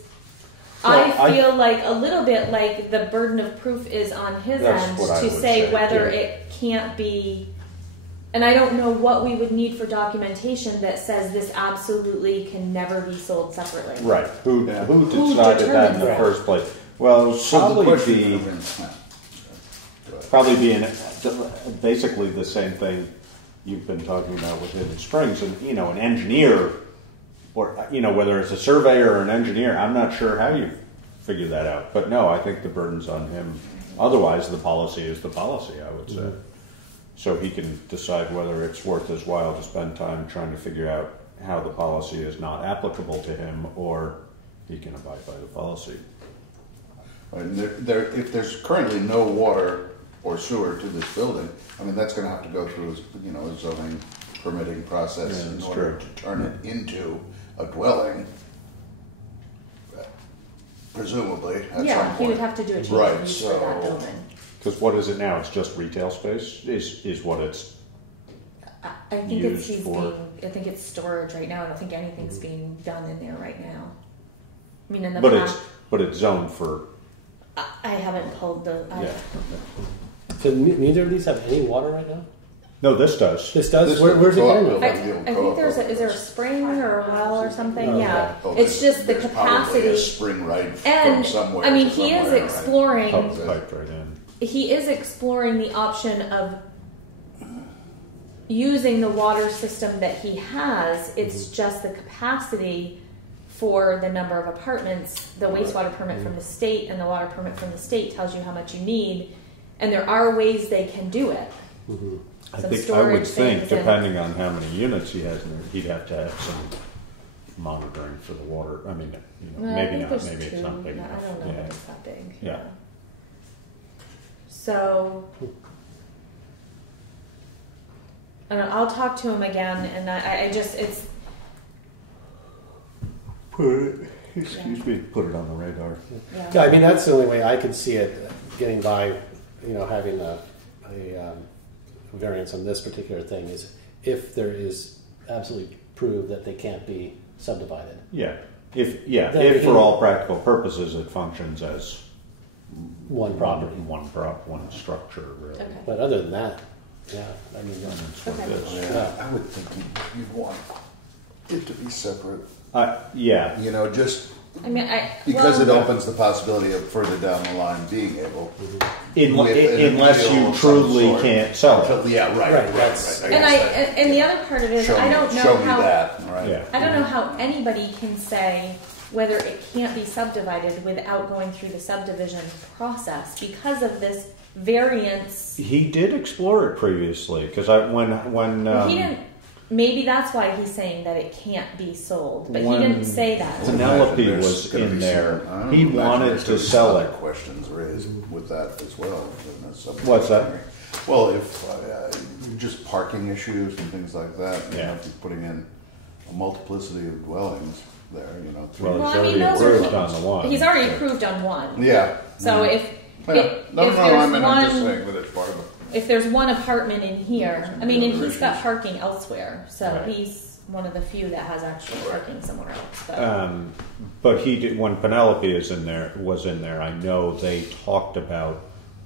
I feel like a little bit like the burden of proof is on his end to say whether it can't be. And I don't know what we would need for documentation that says this absolutely can never be sold separately. Right. Who decided that in the first place? Well, probably be basically the same thing you've been talking about with Hidden Springs, and an engineer, or whether it's a surveyor or an engineer, I'm not sure how you figure that out. But no, I think the burden's on him. Otherwise, the policy is the policy, I would say. So he can decide whether it's worth his while to spend time trying to figure out how the policy is not applicable to him, or he can abide by the policy. And if there's currently no water or sewer to this building, I mean, that's going to have to go through a zoning permitting process in order to turn it into a dwelling, presumably at some point. He would have to do a change of use for that building. Because what is it now? It's just retail space. Is what it's. I think I think it's storage right now. I don't think anything's being done in there right now. I mean, in the past, but it's zoned for. I haven't pulled the. So neither of these have any water right now? No, this does. This does? Where's it going? I think is there a spring or a well or something? Yeah. It's just the capacity. A spring right from somewhere. I mean, he is exploring. Piped right in. He is exploring the option of using the water system that he has. It's just the capacity for the number of apartments. The wastewater permit from the state and the water permit from the state tells you how much you need, and there are ways they can do it. I would think, depending on how many units he has in there, he'd have to have some monitoring for the water. I mean, maybe not. Maybe it's not big enough. I don't know if it's that big. Yeah. So, I'll talk to him again, and I just, it's... Put it on the radar. Yeah, I mean, that's the only way I could see it getting by, having a variance on this particular thing is if there is absolutely proof that they can't be subdivided. Yeah. If for all practical purposes it functions as one property, one structure, really. Okay. But other than that, that's what it is. I would think you'd want it to be separate. Yeah. You know, just I mean, because it opens the possibility of further down the line being able, Unless you truly can't sell it. Yeah, right. And the other part of it is I don't know how. Yeah. I don't know how anybody can say whether it can't be subdivided without going through the subdivision process because of this variance. He did explore it previously because when He didn't. Maybe that's why he's saying that it can't be sold, but he didn't say that. Penelope was in there. He wanted to sell it. Questions raised with that as well. What's that? Well, if just parking issues and things like that, you know, if you're putting in a multiplicity of dwellings there, you know. Well, he's already approved on the one. He's already approved on one. Yeah. So if I'm just saying that it's part of it. If there's one apartment in here, I mean, and he's got parking elsewhere, so he's one of the few that has actual parking somewhere else. But he did when Penelope was in there. I know they talked about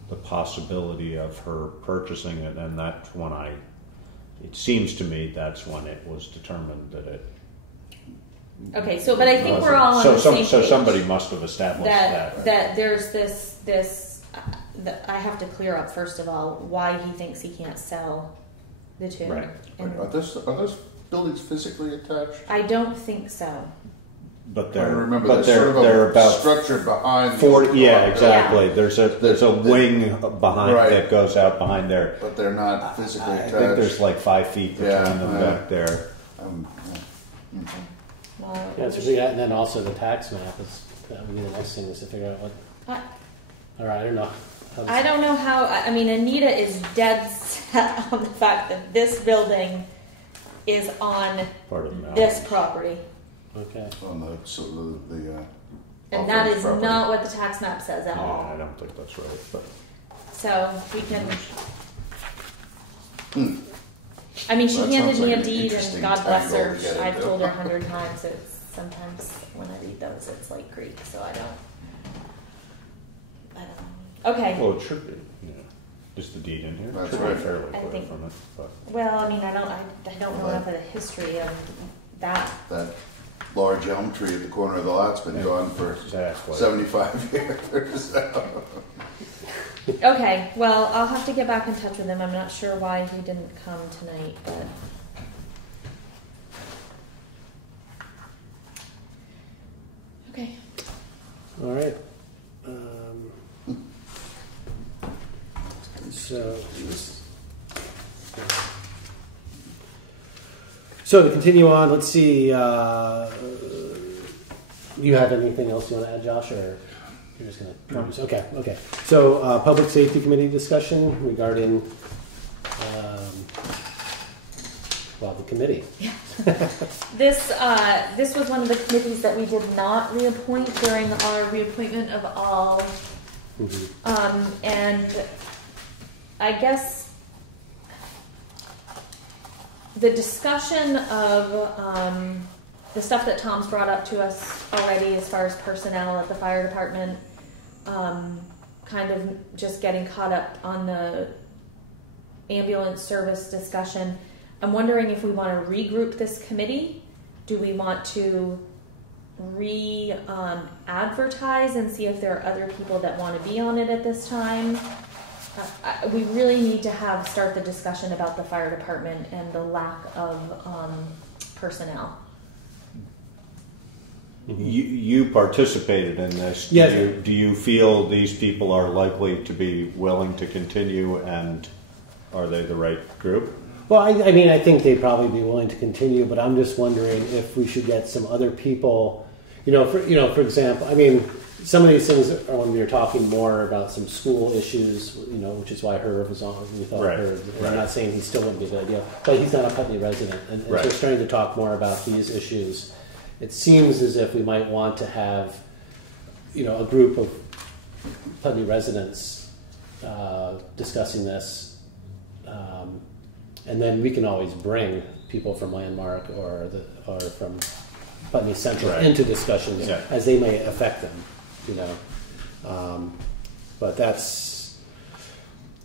the possibility of her purchasing it, and that's when it seems to me that's when it was determined that it. Okay, so but I think we're all on the same page. So somebody must have established that. That there's this. I have to clear up first of all why he thinks he can't sell the two. Right. Are those buildings physically attached? I don't think so. But they're they're about structure behind. 40. Yeah, exactly. Yeah. There's a wing behind that goes out behind there. But they're not physically attached. I think there's like 5 feet between them back there. And then also the tax map that would be the next thing is to figure out what. All right, I don't know. I don't know how. I mean, Anita is dead set on the fact that this building is on this property. Okay. On the and that is property. Not what the tax map says at all. I don't think that's right. But. So we can. I mean, she handed me a deed, and God bless her. I've told her 100 times. It's sometimes when I read those, it's like Greek, so I don't know. Okay. Well, it should be. Yeah. Is the deed in here? That's should right. Be fairly clear from it. But. Well, I mean, I don't know enough of the history of that. That large elm tree at the corner of the lot's been gone for 75 years. Okay. Well, I'll have to get back in touch with him. I'm not sure why he didn't come tonight, but. Okay. All right. So to continue on, let's see. Do you have anything else you want to add, Josh, or you're just going to produce? Okay. So public safety committee discussion regarding the committee. Yeah. This was one of the committees that we did not reappoint during our reappointment of all. Mm-hmm. And I guess the discussion of the stuff that Tom's brought up to us already as far as personnel at the fire department, kind of just getting caught up on the ambulance service discussion. I'm wondering if we want to regroup this committee. Do we want to advertise and see if there are other people that want to be on it at this time? We really need to start the discussion about the fire department and the lack of personnel. You participated in this. Yes. Do you feel these people are likely to be willing to continue, and are they the right group? Well, I mean, I think they'd probably be willing to continue, but I'm just wondering if we should get some other people. For example, I mean, some of these things are when we were talking more about some school issues, which is why Herb was on. We thought Herb. I'm not saying he still wouldn't be a good idea, but he's not a Putney resident, and so we're starting to talk more about these issues. It seems as if we might want to have, a group of Putney residents discussing this. And then we can always bring people from Landmark or from Putney Central into discussions as they may affect them, But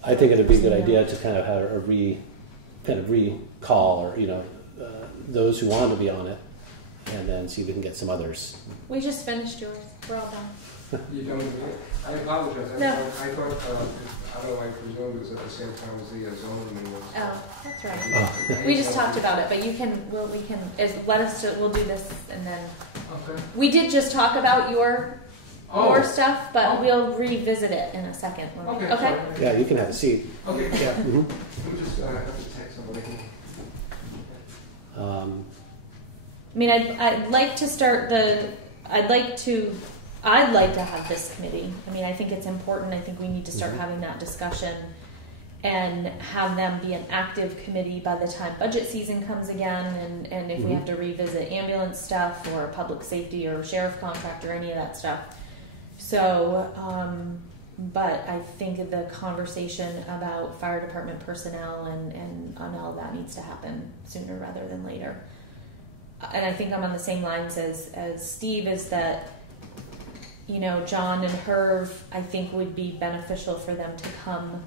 I think it'd be a good idea to kind of have a recall or those who want to be on it, and then see if we can get some others. We just finished yours. We're all done. You don't agree? I apologize. No. I thought, I don't know, I presumed it was at the same time as the zoning meeting was. Oh, that's right. We just talked about it, but you can, we'll do this and then. Okay. We did just talk about your stuff, but we'll revisit it in a second. Okay. Okay? Yeah, you can have a seat. Okay. Yeah. Mm-hmm. We just have to text somebody. I mean, I'd like to start I'd like to have this committee. I mean, I think it's important. I think we need to start having that discussion and have them be an active committee by the time budget season comes again, and if we have to revisit ambulance stuff or public safety or sheriff contract or any of that stuff. So, but I think the conversation about fire department personnel and all of that needs to happen sooner rather than later. And I think I'm on the same lines as Steve, is that, you know, John and Herv, I think would be beneficial for them to come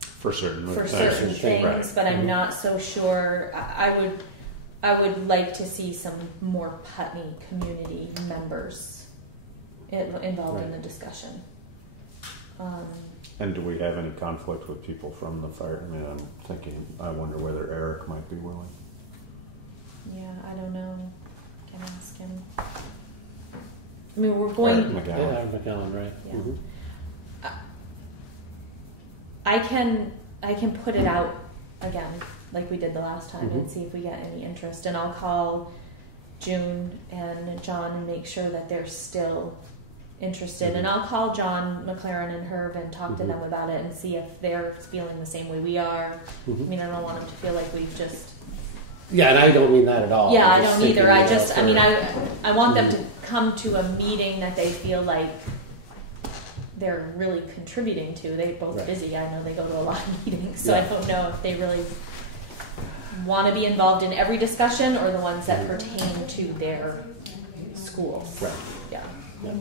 for certain things, right. but I'm not so sure. I would like to see some more Putney community members involved in the discussion. And do we have any conflict with people from the fire? I mean, I'm thinking, I wonder whether Eric might be willing. Yeah, I don't know. Can ask him. I mean, we're going. Eric McGowan, right? Yeah. Mm-hmm. I can put it out again, like we did the last time, and see if we get any interest. And I'll call June and John and make sure that they're still interested. And I'll call John McLaren and Herb and talk to them about it and see if they're feeling the same way we are. I mean, I don't want them to feel like we've just. Yeah, and I don't mean that at all. Yeah, I don't either. I want them to come to a meeting that they feel like they're really contributing to. They're both busy. I know they go to a lot of meetings, so I don't know if they really want to be involved in every discussion or the ones that pertain to their schools. Right. Yeah. Yeah.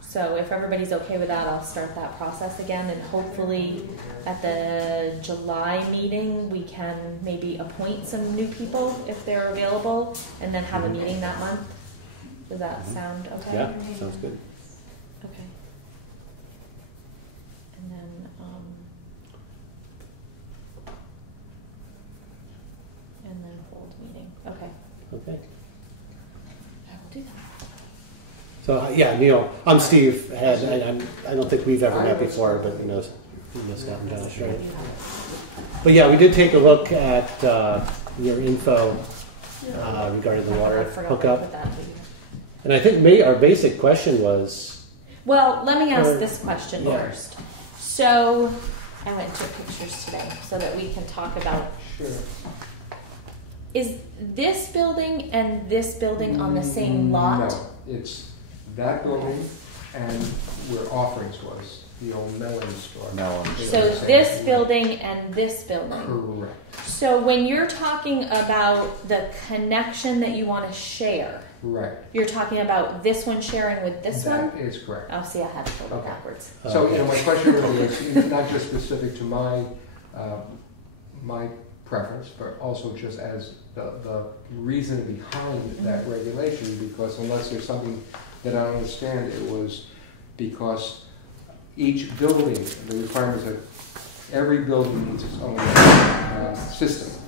So if everybody's okay with that, I'll start that process again, and hopefully at the July meeting we can maybe appoint some new people if they're available, and then have a meeting that month. Does that sound okay? Yeah, sounds good. Okay. And then, hold meeting. Okay. Okay. I will do that. So yeah, Neil, I'm Steve Head. I don't think we've ever met before, but you know Scott and Josh, right? But yeah, we did take a look at your info regarding the water hookup, and I think our basic question was. Well, let me ask this question first. So I went to pictures today so that we can talk about. Sure. Is this building and this building on the same lot? No, it's that building and where Offerings was, the old melon store. So this building and this building. Correct. So when you're talking about the connection that you want to share, right, you're talking about this one sharing with this one? That is correct. Oh, see, I had it totally backwards. So, my question really is not just specific to my preference, but also just as the reason behind that regulation, because unless there's something that I understand, it was because each building, the requirements that every building needs its own system,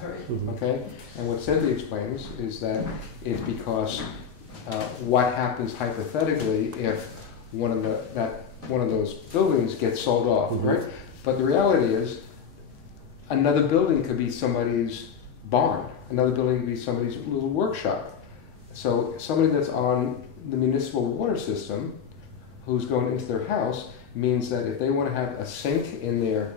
okay? And what Cynthia explains is that it's because what happens hypothetically if one of those buildings gets sold off, right? But the reality is, another building could be somebody's barn. Another building could be somebody's little workshop. So somebody that's on the municipal water system who's going into their house means that if they want to have a sink in their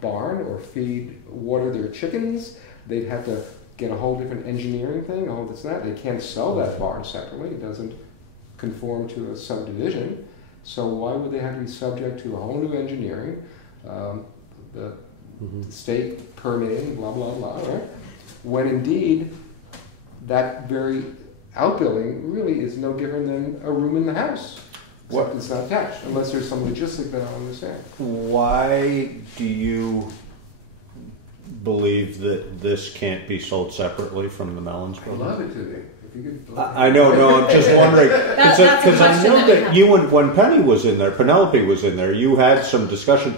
barn or feed water their chickens, they'd have to get a whole different engineering thing, a whole this and that. They can't sell that barn separately. It doesn't conform to a subdivision. So why would they have to be subject to a whole new engineering, the state permitting, blah, blah, blah, right? When indeed, that very outbuilding really is no different than a room in the house. What is not attached, unless there's some logistic that I don't understand. Why do you believe that this can't be sold separately from the Melons I'd building? love it to be. if you could. I know, no, I'm just wondering, That's a because I question know that we that have. you, when Penny was in there, Penelope was in there, you had some discussion.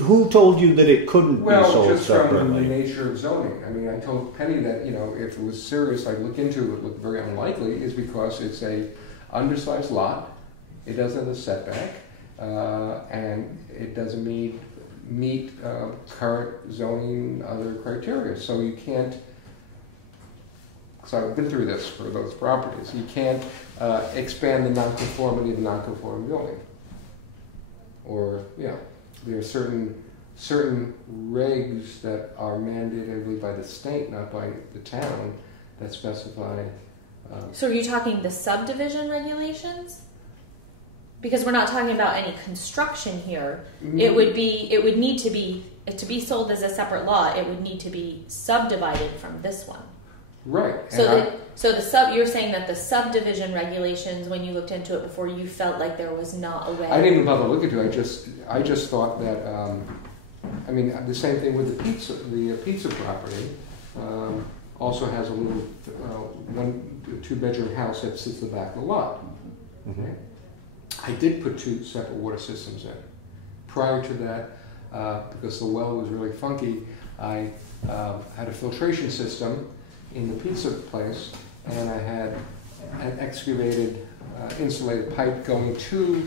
Who told you that it couldn't be sold just from the separately? nature of zoning. I mean, I told Penny that, you know, if it was serious, I'd look into it. It looked very unlikely, is because it's a undersized lot, it doesn't have a setback, and it doesn't meet current zoning other criteria. So you can't, so I've been through this for those properties, you can't expand the nonconformity of the nonconforming building. Or, yeah, there are certain regs that are mandated by the state, not by the town, that specify. So are you talking the subdivision regulations? Because we're not talking about any construction here. It would need to be sold as a separate lot. It would need to be subdivided from this one. Right. So you're saying that the subdivision regulations, when you looked into it before, you felt like there was not a way. I didn't even bother to look into it. I just thought that. I mean, the same thing with the pizza. The pizza property also has a little 2-bedroom house that sits in the back of the lot. Mm-hmm. Right? I did put 2 separate water systems in. Prior to that, because the well was really funky, I had a filtration system in the pizza place, and I had an excavated, insulated pipe going to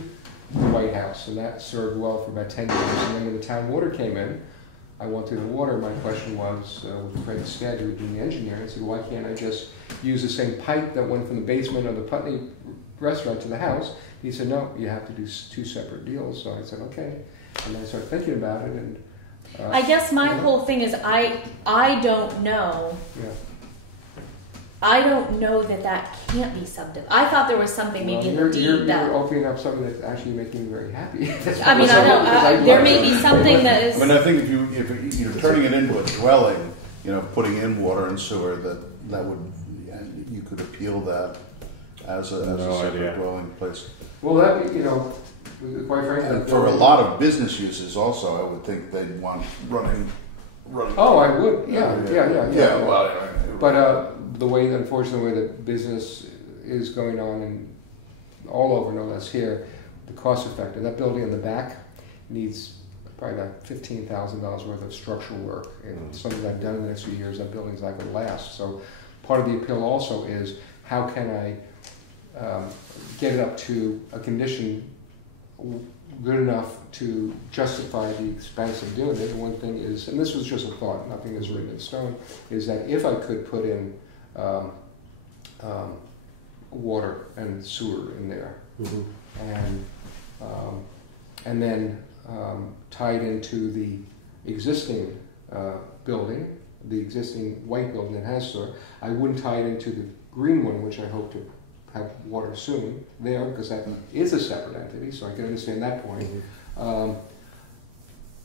the White House, and that served well for about 10 years. And then when the town water came in, I wanted the water. My question was, with Craig Stead, who was doing the engineering, I said, why can't I just use the same pipe that went from the basement of the Putney restaurant to the house? He said, no, you have to do 2 separate deals. So I said, okay. And I started thinking about it. And I guess my whole thing is I don't know. Yeah. I don't know that can't be subdivided. I thought there was something maybe in the deed that. You're opening up something that's actually making me very happy. I mean, I know there may be something that is. I mean, I think if you're turning it into a dwelling, you know, putting in water and sewer, that would, you could appeal that as a separate dwelling place. Well, that, you know, quite frankly, And for a lot of business uses, also, I would think they'd want running. Oh, I would. Yeah. Well, but unfortunately, the way that business is going on and all over, no less here, the cost effective. That building in the back needs probably about $15,000 worth of structural work, and something I've done in the next few years. That building's not going to last. So part of the appeal also is how can I get it up to a condition good enough to justify the expense of doing it. And one thing is, and this was just a thought, nothing is written in stone, is that if I could put in water and sewer in there, and then tie it into the existing building, the existing white building that has sewer, I wouldn't tie it into the green one, which I hope to have water soon there, because that is a separate entity, so I can understand that point.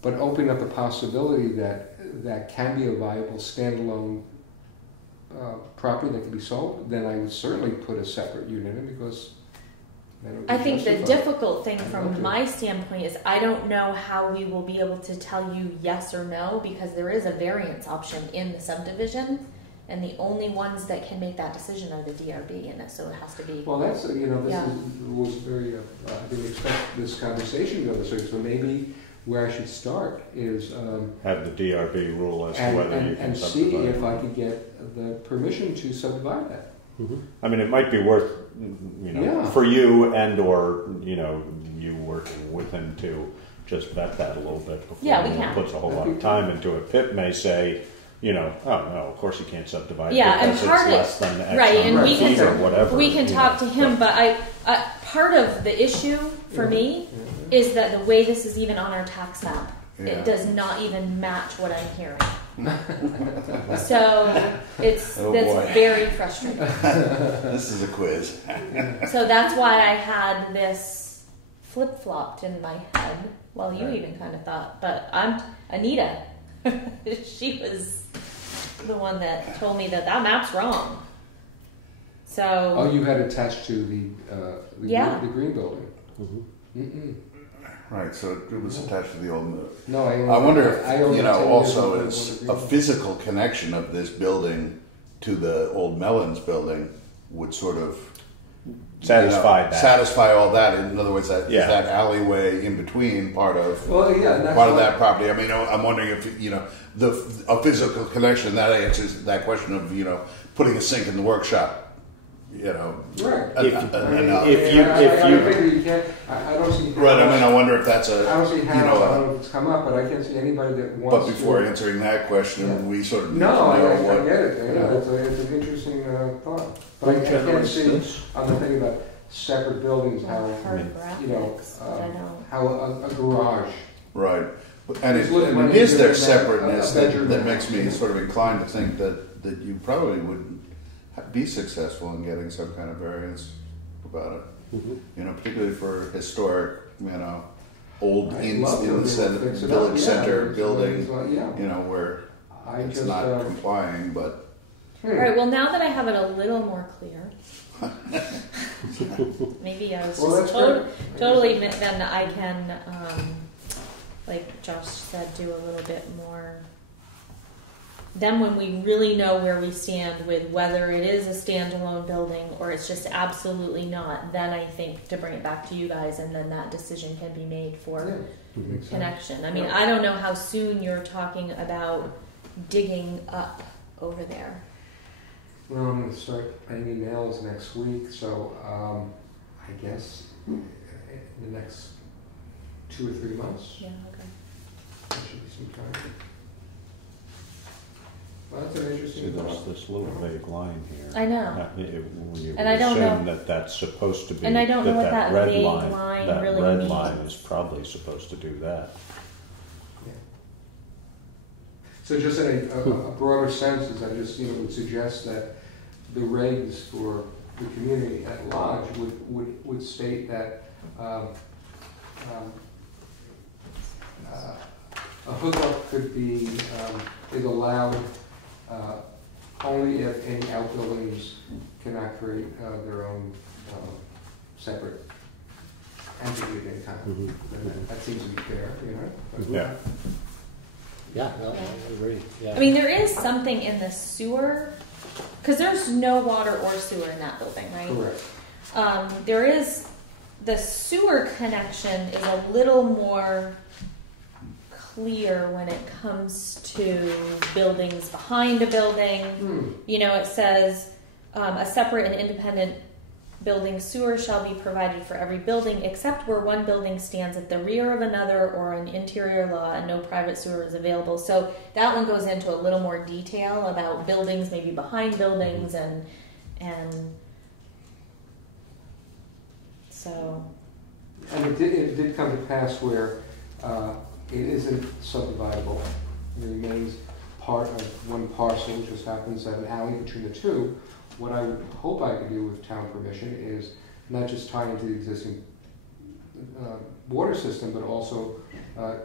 But opening up the possibility that can be a viable standalone property that can be sold, then I would certainly put a separate unit in, because then it would be I think the justified. difficult thing from my standpoint is I don't know how we will be able to tell you yes or no, because there is a variance option in the subdivision. And the only ones that can make that decision are the DRB, and so it has to be. Well, that's, you know, was very, I didn't expect this conversation to go this way, so maybe where I should start is have the DRB rule as to whether you can and subdivide. see if I could get the permission to subdivide that. I mean, it might be worth, you know, for you and or, you know, you working with him to just vet that a little bit before he puts a whole lot of time into it. Pip may say, you know, oh no, of course you can't subdivide because it's less than X number of feet or whatever. We can talk to him, but I part of the issue for me is that the way this is even on our tax map, it does not even match what I'm hearing. So that's very frustrating. This is a quiz. So that's why I had this flip-flopped in my head. Well, you even kind of thought, but Anita. She was the one that told me that map's wrong. So. Oh, you had attached to the green building. Right, so it was attached to the old. No, I wonder if, you know, also it's a physical connection of this building to the old Mellons building would sort of satisfy all that. In other words, that alleyway in between part of that property. I mean, I'm wondering if a physical connection that answers that question of putting a sink in the workshop. Right. I don't see. Right. I mean, I wonder if that's a. I don't see how it's come up, but I can't see anybody that wants. But before answering that question, we sort of I get it. It's an interesting thought, but I can't see on the thing about separate buildings how how a garage. Right. And it is their separateness that makes me sort of inclined to think that you probably would be successful in getting some kind of variance about it. Mm-hmm. Particularly for historic, old village center building, where it's not complying, but. All right. Well, now that I have it a little more clear, maybe I was just totally. Then I can, like Josh said, do a little bit more. Then when we really know where we stand with whether it is a standalone building or it's just absolutely not, then I think to bring it back to you guys, and then that decision can be made for connection. I mean, I don't know how soon you're talking about digging up over there. Well, I'm going to start hanging nails next week, so I guess in the next 2 or 3 months. Yeah, okay. There should be some time. Well, that's an interesting. See, there's this little vague line here. I know. And I don't know that's supposed to be. And I don't know what that red vague line really red means. line is probably supposed to do that. Yeah. So just in a broader sense, I just would suggest that the regs for the community at large would state that a hookup could be is allowed only if any outbuildings cannot create their own separate entity of any kind. Mm-hmm. That seems to be fair, Yeah. Yeah, no, I agree. Yeah. I mean, there is something in the sewer, because there's no water or sewer in that building, right? Correct. There is, the sewer connection is a little more clear when it comes to buildings behind a building. It says a separate and independent building sewer shall be provided for every building except where one building stands at the rear of another or an interior lot and no private sewer is available. So that one goes into a little more detail about buildings, maybe behind buildings, and so. And it did come to pass where it isn't subdividable. It remains part of one parcel. It just happens that an alley between the two. What I would hope I could do with town permission is not just tie into the existing water system, but also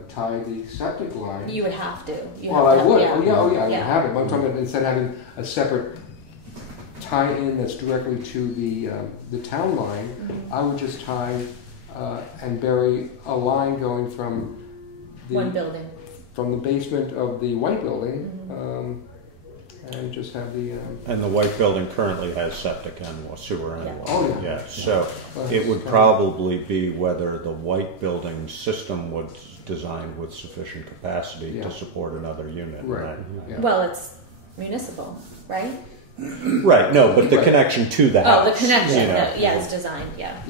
tie the septic line. You would have to. I would. Yeah. I would have it. But I'm talking about instead of having a separate tie-in that's directly to the town line, I would just tie and bury a line going from one building. From the basement of the white building, and just have the... And the white building currently has septic and sewer and water. Oh, yeah. Yeah, so it would probably be whether the white building system was designed with sufficient capacity to support another unit. Right. Yeah. Well, it's municipal, right? Right, no, but the connection to the house. Oh, the connection, it's designed, yeah.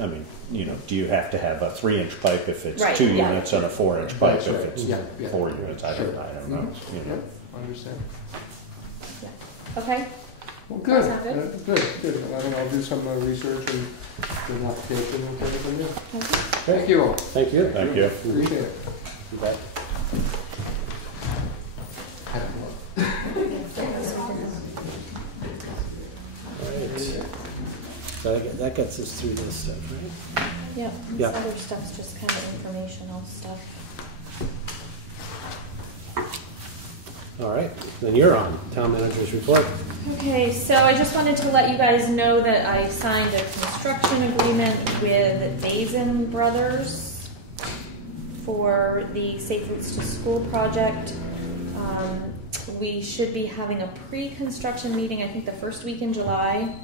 I mean, do you have to have a 3-inch pipe if it's right, 2 units and a 4-inch pipe if it's 4 units? I don't know. Mm-hmm. I understand. Yeah. Okay. Well, good. Good. I think I'll do some research and do an application and take it from there. Thank you all. Thank you. Thank you. Appreciate it. You bet. So that gets us through this stuff, right? Yeah. This other stuff's just kind of informational stuff. All right, then you're on town manager's report. Okay, so I just wanted to let you guys know that I signed a construction agreement with Bazin Brothers for the Safe Routes to School project. we should be having a pre-construction meeting, I think the first week in July,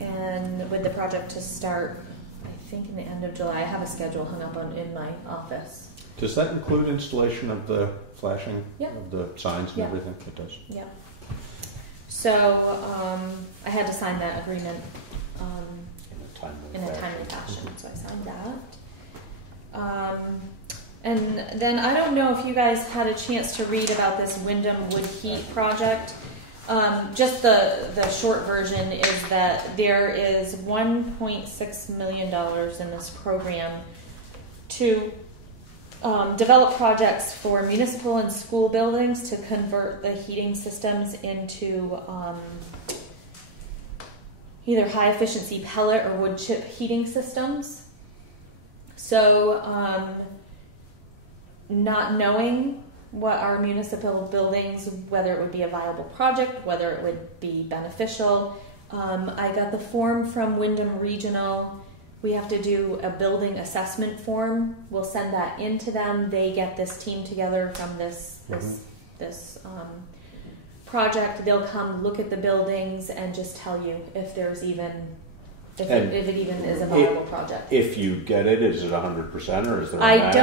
and with the project to start, I think in the end of July. I have a schedule hung up in my office. Does that include installation of the flashing Yep. of the signs and Yep. everything? It does. Yeah. So I had to sign that agreement in a timely fashion, so I signed that. And then I don't know if you guys had a chance to read about this Windham wood heat project. Just the short version is that there is $1.6 million in this program to develop projects for municipal and school buildings to convert the heating systems into either high efficiency pellet or wood chip heating systems. So not knowing what our municipal buildings, whether it would be a viable project, whether it would be beneficial. I got the form from Windham Regional. We have to do a building assessment form. We'll send that in to them. They get this team together from this project. They'll come look at the buildings and just tell you if there's even if it even is a viable project. If you get it, is it 100% or is there a match?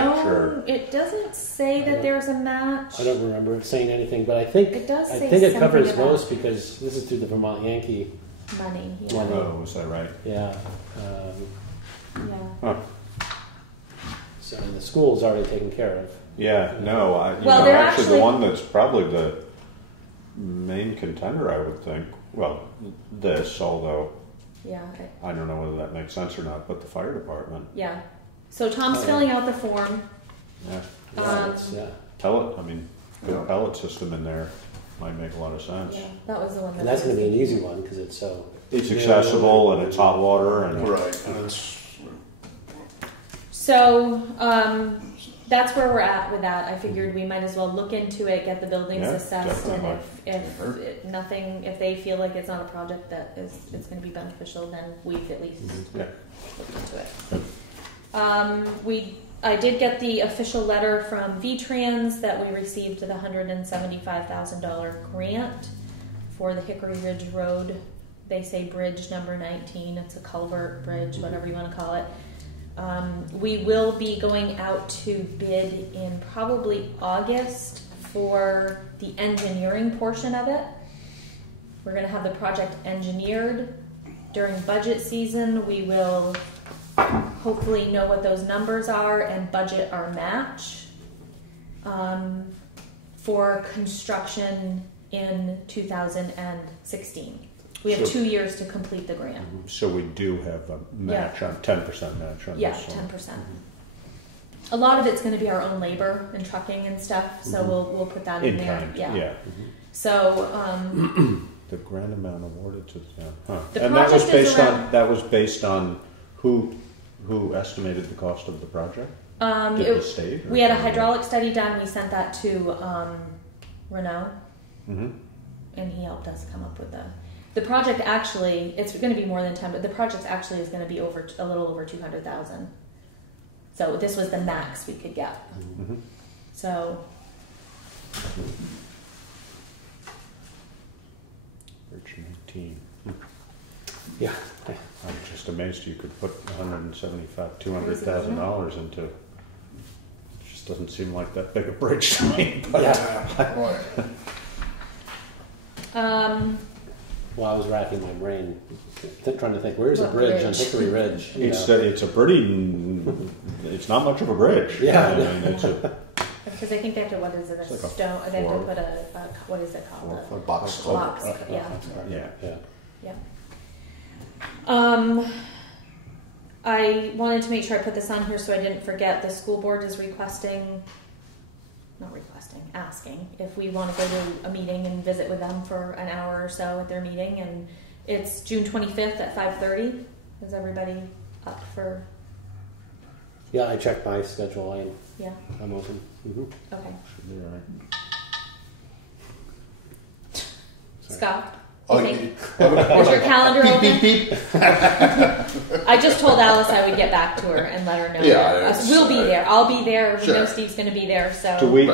It doesn't say that there's a match. I don't remember it saying anything, but I think it does. I Say think it covers something most because this is through the Vermont Yankee money. Yeah. money. Oh, is that right? Yeah. Yeah. Huh. So and the school's already taken care of. Yeah, no, they're actually the one that's probably the main contender, I would think. Well, this, although Yeah. I don't know whether that makes sense or not, but the fire department. Yeah. So Tom's filling out the form. Yeah. Pellet, good pellet system in there might make a lot of sense. Yeah, that was the one. And that's going to be an easy one because it's so. It's accessible and it's hot water and Right. So that's where we're at with that. I figured we might as well look into it, get the buildings Yeah, assessed, and definitely. if they feel like it's not a project that it's going to be beneficial, then we've at least looked into it. I did get the official letter from VTrans that we received the $175,000 grant for the Hickory Ridge Road. They say bridge number 19. It's a culvert bridge, whatever you want to call it. We will be going out to bid in probably August for the engineering portion of it. We're going to have the project engineered. During budget season, we will hopefully know what those numbers are and budget our match for construction in 2016. We have 2 years to complete the grant. So we do have a match on 10% match on this. 10%. A lot of it's going to be our own labor and trucking and stuff, so we'll put that in there. Kind. Yeah. So the grant amount awarded to them. Huh. The And that was project based is around- on based on who estimated the cost of the project? Did the state? Or we had a hydraulic study done. We sent that to Renault, and he helped us come up with the project. Actually, it's going to be more than 10, but the project actually is going to be a little over 200,000. So this was the max we could get. So. Bridge 19. Yeah. I'm just amazed you could put $200,000 into. It just doesn't seem like that big a bridge to me. But Well, I was racking my brain, trying to think, where's a bridge on Hickory Ridge? It's a pretty. It's not much of a bridge. Yeah. It's Because I think they have to, what is it, It's like a stone, they have to 4 put what is it called? A box A box, yeah. Yeah. I wanted to make sure I put this on here so I didn't forget. The school board is asking if we want to go to a meeting and visit with them for an hour or so at their meeting, and it's June 25th at 5:30. Is everybody up for? Yeah, I checked my schedule. I'm open. Okay. Should be all right. Scott? Oh, is your calendar open? Beep, beep, beep. I just told Alice I would get back to her and let her know. Yeah, We'll be there. I'll be there. We Sure. know Steve's going to be there. So Do we?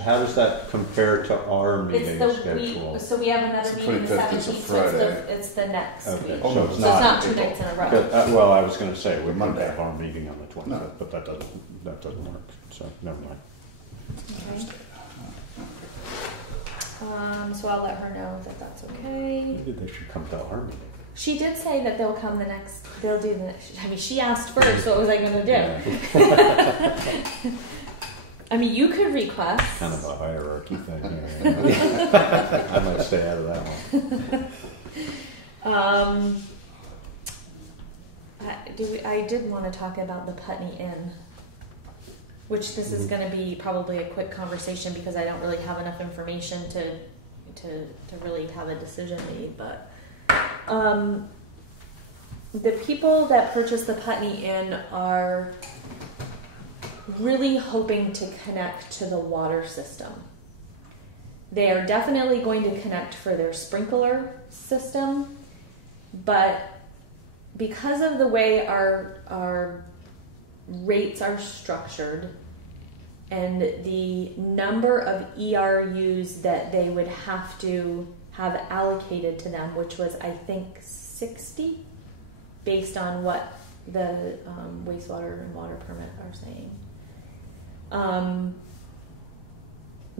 how does that compare to our meeting schedule? So we have another meeting the 25th is a 17th, so Friday. it's the next Okay, week. so it's So not. it's not 2 nights in a row. Well, I was going to say we might Monday. have our meeting on the 25th, No. but that doesn't work. So never mind. Okay. So I'll let her know that that's okay. Maybe they should come to our meeting. She did say that they'll do the next, I mean, she asked first, what was I going to do? I mean, you could request. Kind of a hierarchy thing here. I might stay out of that one. I did want to talk about the Putney Inn, which this is going to be probably a quick conversation because I don't really have enough information to really have a decision made, but the people that purchased the Putney Inn are really hoping to connect to the water system. They are definitely going to connect for their sprinkler system, but because of the way our rates are structured and the number of ERUs that they would have to have allocated to them, which was I think 60 based on what the wastewater and water permit are saying.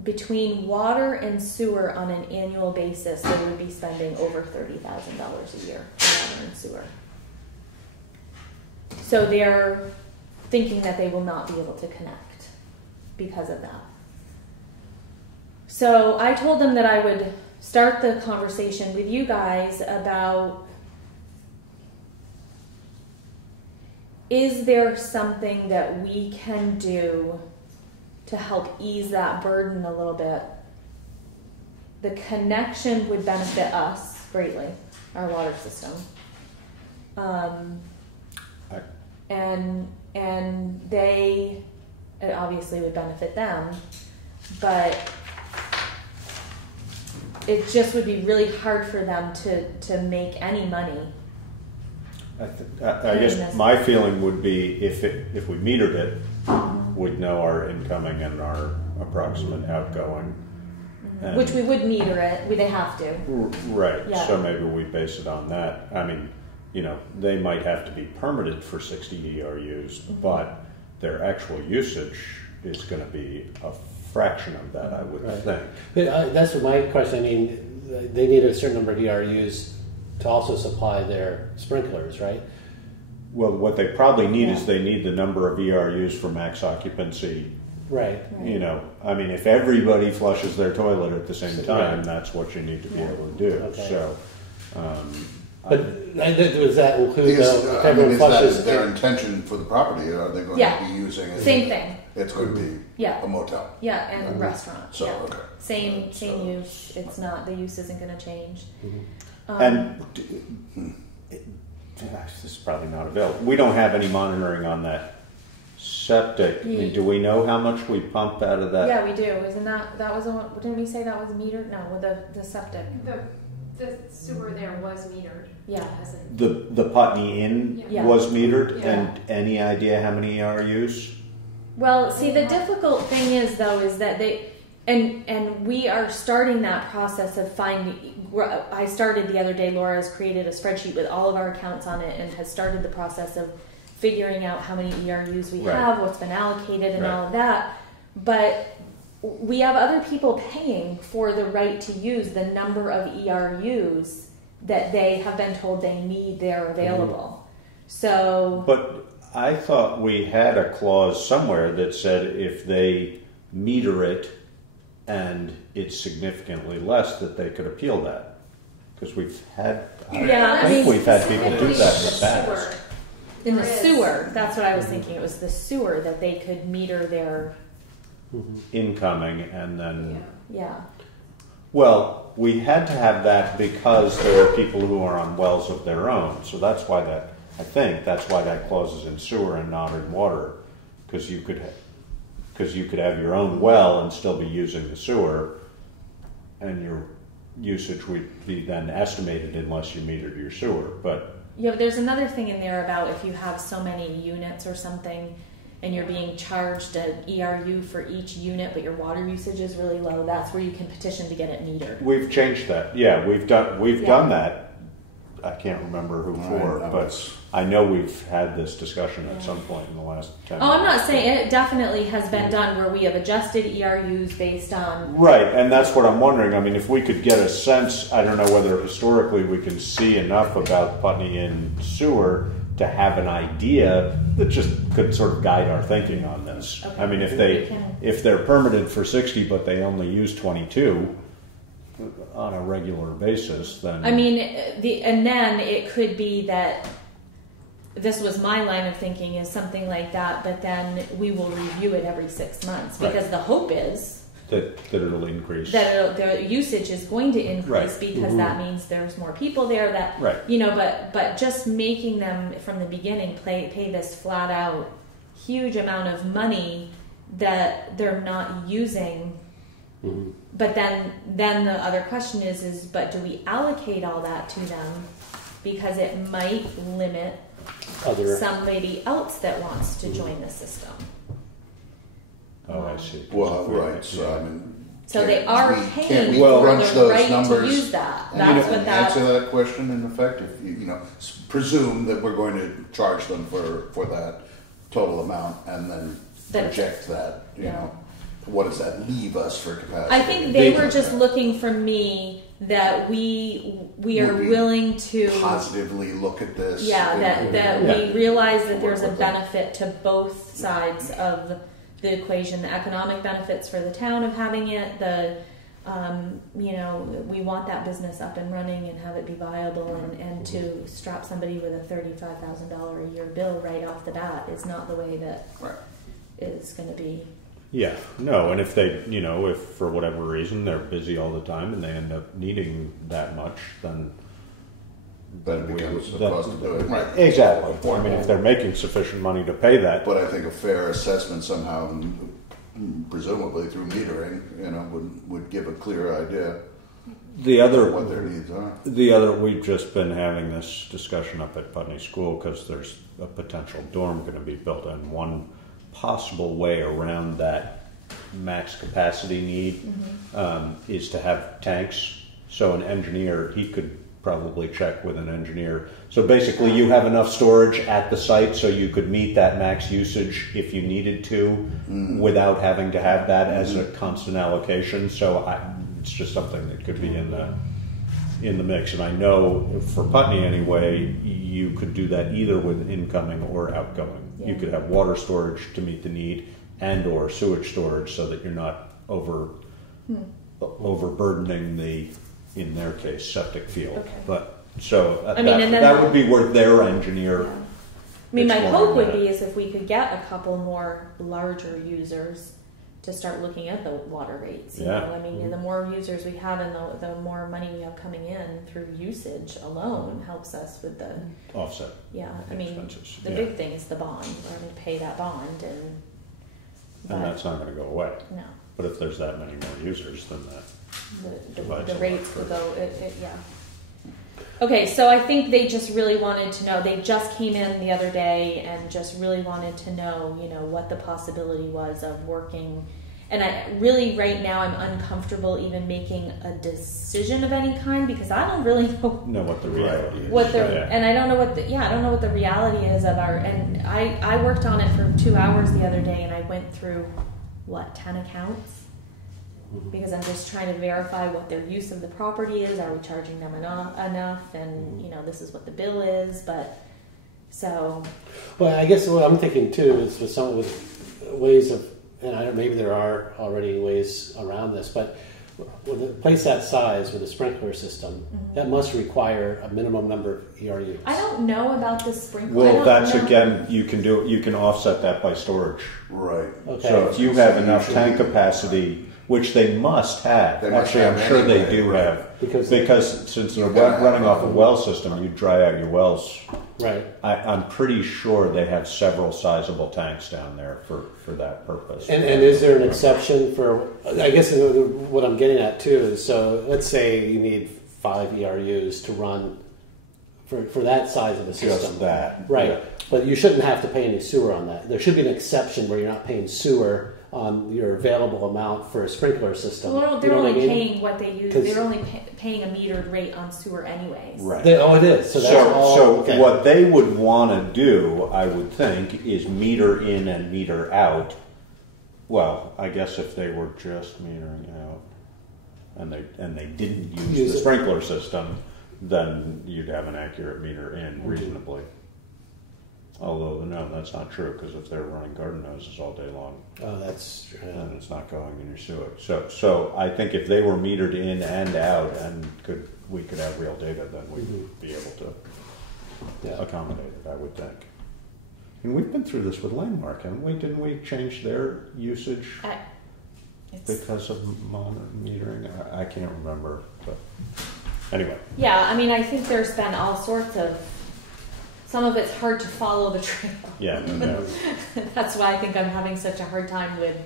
Between water and sewer on an annual basis, they would be spending over $30,000 a year for water and sewer. So they're thinking that they will not be able to connect because of that. So I told them that I would start the conversation with you guys about, is there something that we can do to help ease that burden a little bit? The connection would benefit us greatly, our water system. And they, it obviously would benefit them, but it just would be really hard for them to make any money. I guess my feeling would be if we metered it, we'd know our incoming and our approximate outgoing. And which we would meter it, they have to. Right, Yeah. So maybe we base it on that. I mean, they might have to be permitted for 60 ERUs, but their actual usage is going to be a fraction of that, I would think. But, that's my question. I mean, they need a certain number of ERUs to also supply their sprinklers, right? Well, what they probably need is they need the number of ERUs for max occupancy. Right. I mean, if everybody flushes their toilet at the same time, that's what you need to be able to do. Okay. So, but does that include Is if everyone that flushes? their intention for the property? Or are they going to be using it? Same thing. It's going to be a motel. Yeah, and restaurant. So, yeah. okay. Same use. It's not, the use isn't going to change. This is probably not available. We don't have any monitoring on that septic. I mean, do we know how much we pump out of that? Yeah, we do. Isn't that was a one? Didn't we say that was metered? No, with the septic. The sewer there was metered. Yeah. The Putney Inn was metered, and any idea how many ERUs? Well, see, the difficult thing is though is that they and we are starting that process of finding. I started the other day. Laura has created a spreadsheet with all of our accounts on it and has started the process of figuring out how many ERUs we have, what's been allocated, and all of that. But we have other people paying for the right to use the number of ERUs that they have been told they need there available. So, but I thought we had a clause somewhere that said if they meter it and it's significantly less, that they could appeal that. Because we've had, I think we've had people do that in the past. In the sewer, that's what I was thinking. It was the sewer that they could meter their incoming and then. Yeah. Well, we had to have that because there are people who are on wells of their own. So that's why that, I think that's why that clause is in sewer and not in water. Because you could have your own well and still be using the sewer, and your usage would be then estimated unless you metered your sewer. But yeah, there's another thing in there about if you have so many units or something, and you're being charged an ERU for each unit, but your water usage is really low, that's where you can petition to get it metered. We've changed that. Yeah, we've done that. I can't remember who for, but I know we've had this discussion at some point in the last 10 years. I'm not saying it definitely has been done where we have adjusted ERUs based on... Right, and that's what I'm wondering. I mean, if we could get a sense, I don't know whether historically we can see enough about Putney and sewer to have an idea that just could sort of guide our thinking on this. Okay. I mean, if they're permitted for 60 but they only use 22 on a regular basis, then... I mean, and then it could be that this was my line of thinking is something like that, but then we will review it every 6 months because the hope is that it'll increase. That the usage is going to increase because that means there's more people there that, you know, but just making them from the beginning pay this flat out huge amount of money that they're not using. But then the other question is but do we allocate all that to them because it might limit somebody else that wants to join the system? Oh, I see. Well, right. So I mean, so they are paying for the those right numbers, to use that. That's what that. Answer that question in effect. If you presume that we're going to charge them for that total amount, and then project that, you know. What does that leave us for capacity? I think they were just looking for me that we are willing to positively look at this. Yeah, that we realize that there's a benefit to both sides of the equation. The economic benefits for the town of having it. The we want that business up and running and have it be viable, and to strap somebody with a $35,000 a year bill right off the bat is not the way that it's going to be. Yeah, no, and if they, if for whatever reason they're busy all the time and they end up needing that much, then it becomes a cost to do it. Right. Exactly. I mean, if they're making sufficient money to pay that. But I think a fair assessment somehow, presumably through metering, would give a clear idea of what their needs are. We've just been having this discussion up at Putney School because there's a potential dorm going to be built, and one possible way around that max capacity need is to have tanks. So an engineer, he could probably check with an engineer. So basically you have enough storage at the site so you could meet that max usage if you needed to without having to have that as a constant allocation. So it's just something that could be in the mix. And I know for Putney anyway, you could do that either with incoming or outgoing. You could have water storage to meet the need and or sewage storage so that you're not overburdening the, in their case, septic field. Okay. But so that would be where their engineer. Yeah. I mean, my hope would be is if we could get a couple more larger users to start looking at the water rates. You know? I mean, the more users we have and the more money we have coming in through usage alone helps us with the offset. Yeah, I mean, the big thing is the bond. We're going to pay that bond, and that's not going to go away. No. But if there's that many more users, then that the rates will go. Okay, so I think they just really wanted to know. They just came in the other day and just really wanted to know, what the possibility was of working. And I really, right now, I'm uncomfortable even making a decision of any kind because I don't really know what the reality is. And I don't know I don't know what the reality is of our. And I worked on it for 2 hours the other day, and I went through 10 accounts. Because I'm just trying to verify what their use of the property is. Are we charging them enough? And this is what the bill is. But so. Well, I guess what I'm thinking too is with ways of, and maybe there are already ways around this, but with a place that size with a sprinkler system, that must require a minimum number of ERUs. I don't know about the sprinkler. Well, that's again, you can offset that by storage. Right. Okay. So if you have enough tank capacity. Which they must have. Actually, I'm sure they do have. Because since they're running off a well system, you dry out your wells. Right. I'm pretty sure they have several sizable tanks down there for that purpose. And is there an exception for, I guess what I'm getting at too is, so let's say you need 5 ERUs to run for that size of a system. Just that. Right. Yeah. But you shouldn't have to pay any sewer on that. There should be an exception where you're not paying sewer on your available amount for a sprinkler system. Well, they're you know only what I mean? paying what they use. They're only paying a metered rate on sewer anyways. Right. Oh, it is. So that's all. So okay. what they would want to do, I would think, is meter in and meter out. Well, I guess if they were just metering out and they didn't use the sprinkler system, then you'd have an accurate meter in reasonably. Although, no, that's not true, because if they're running garden hoses all day long, that's true. then it's not going in your sewer. So I think if they were metered in and out, and we could have real data, then we'd be able to accommodate it, I would think. And we've been through this with Landmark, haven't we? Didn't we change their usage because of metering? I can't remember, but anyway. Yeah, I mean, I think there's been all sorts of. Some of it's hard to follow the trail. Yeah, no doubt. That's why I think I'm having such a hard time with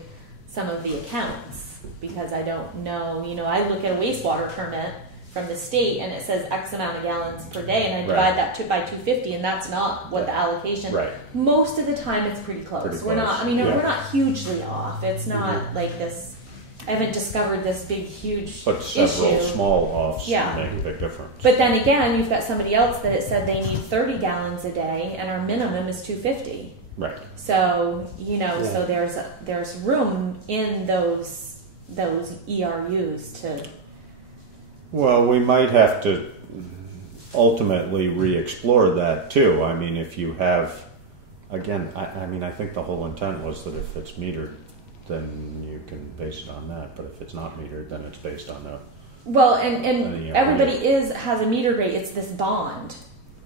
some of the accounts, because I don't know. You know, I look at a wastewater permit from the state and it says X amount of gallons per day, and I divide that by 250, and that's not what the allocation. Right. Most of the time, it's pretty close. We're not. I mean, we're not hugely off. It's not like this. I haven't discovered this big, huge But several issue. small offs make a big difference. But then again, you've got somebody else that it said they need 30 gallons a day, and our minimum is 250. Right. So so there's room in those ERUs to. Well, we might have to ultimately re-explore that too. I mean, if you have, again, I mean, I think the whole intent was that if it's metered, then you can base it on that. But if it's not metered, then it's based on the. Well, and everybody has a metered rate. It's this bond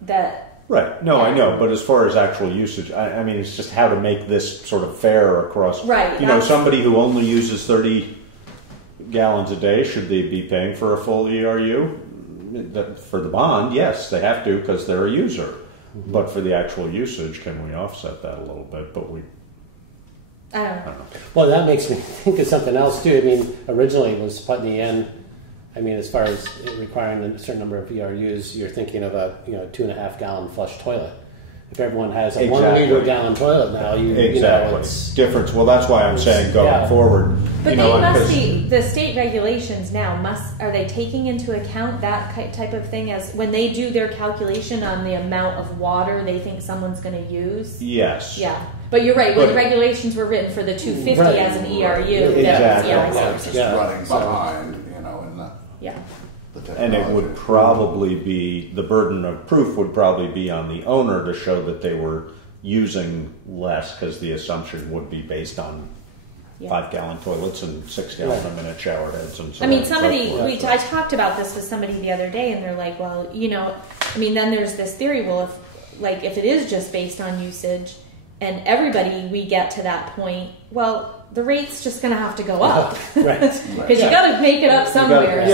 that. Right. No, I know. But as far as actual usage, I mean, it's just how to make this sort of fair across. Right. You know, somebody who only uses 30 gallons a day, should they be paying for a full ERU? For the bond, yes, they have to because they're a user. Mm-hmm. But for the actual usage, can we offset that a little bit? But I don't know. Well, that makes me think of something else too. I mean, originally it was Putney in. I mean, as far as requiring a certain number of ERUs, you're thinking of a 2.5 gallon flush toilet. If everyone has a 1 liter gallon toilet now, it's different. Well, that's why I'm saying going forward. But they must be, the state regulations now are they taking into account that type of thing as when they do their calculation on the amount of water they think someone's going to use? Yes. Yeah. But you're right, when the regulations were written for the 250 as an ERU, exactly. Just running behind, in the. Yeah. And it would probably be, the burden of proof would probably be on the owner to show that they were using less, because the assumption would be based on 5 gallon toilets and 6 gallon a minute shower heads and so on. I mean, I talked about this with somebody the other day, and they're like, well, I mean, then there's this theory, well, if it is just based on usage and everybody, we get to that point, well, the rate's just going to have to go up. Right. Because you got to make it up somewhere.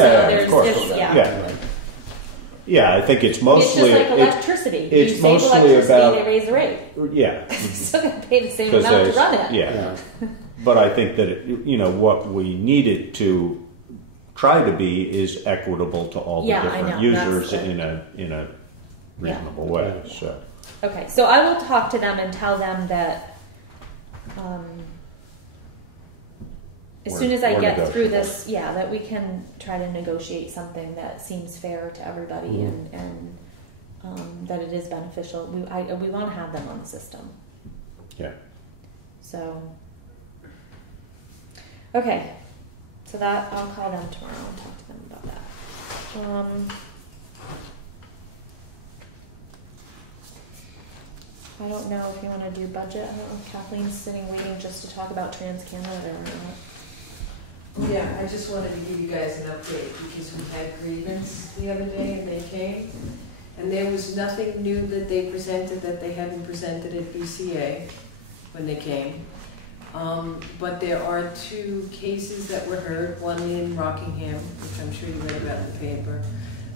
Yeah, I think it's mostly... It's just like electricity. It's you mostly save electricity, about... they raise the rate. Yeah. You're still going to pay the same amount to run it. Yeah. But I think that, what we need it to try to be is equitable to all the different users in a reasonable way. So. Okay, so I will talk to them and tell them that as soon as I get through this, that we can try to negotiate something that seems fair to everybody and that it is beneficial. We want to have them on the system. Yeah. So, okay. So that, I'll call them tomorrow and talk to them about that. I don't know if you want to do budget. I don't know if Kathleen's sitting waiting just to talk about Trans-Canada or not. Yeah, I just wanted to give you guys an update because we had grievance the other day and they came. And there was nothing new that they presented that they hadn't presented at BCA when they came. But there are 2 cases that were heard, one in Rockingham, which I'm sure you read about in the paper.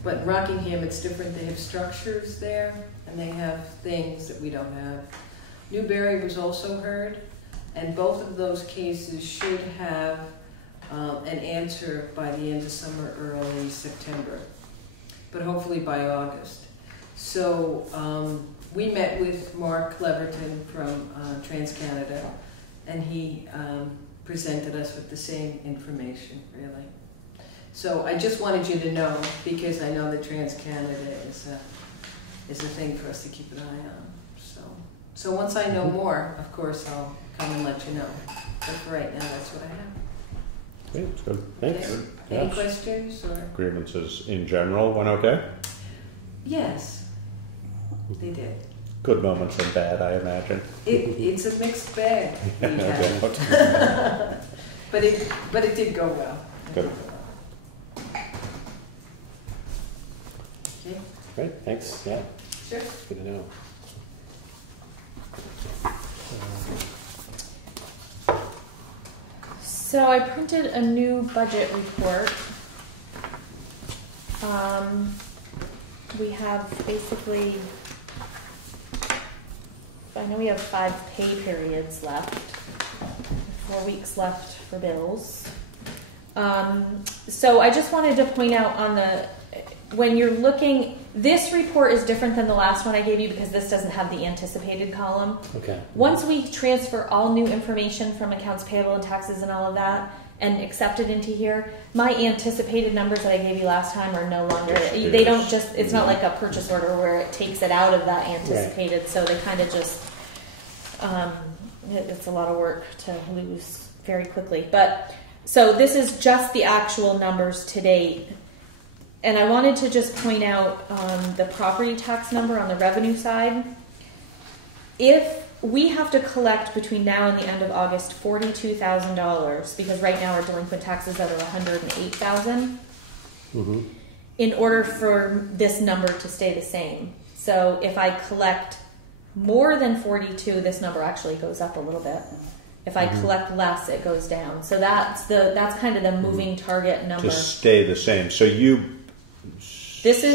But in Rockingham, it's different. They have structures there, and they have things that we don't have. Newberry was also heard, and both of those cases should have an answer by the end of summer, early September, but hopefully by August. So we met with Mark Leverton from TransCanada, and he presented us with the same information, really. So I just wanted you to know, because I know that TransCanada is a thing for us to keep an eye on. So once I know more, of course, I'll come and let you know. But for right now, that's what I have. Great, that's good. Thanks. Okay. Any questions? Or? Grievances in general went okay? Yes, they did. Good moments and bad, I imagine. It's a mixed bag. Okay. but it did go well. Good. Okay. Great, thanks. Yeah, Sure. good to know. So I printed a new budget report. We have basically, I know we have 5 pay periods left, 4 weeks left for bills. So I just wanted to point out when you're looking, this report is different than the last one I gave you because this doesn't have the anticipated column. Okay. Once we transfer all new information from accounts payable and taxes and all of that and accept it into here, my anticipated numbers that I gave you last time are no longer, they don't just, it's not like a purchase order where it takes it out of that anticipated, right. So they kind of just, it's a lot of work to lose very quickly. But, so this is just the actual numbers to date. And I wanted to just point out the property tax number on the revenue side. If we have to collect between now and the end of August $42,000, because right now our delinquent taxes are $108,000, in order for this number to stay the same. So if I collect more than 42, this number actually goes up a little bit. If I collect less, it goes down. So that's kind of the moving target number. To stay the same. So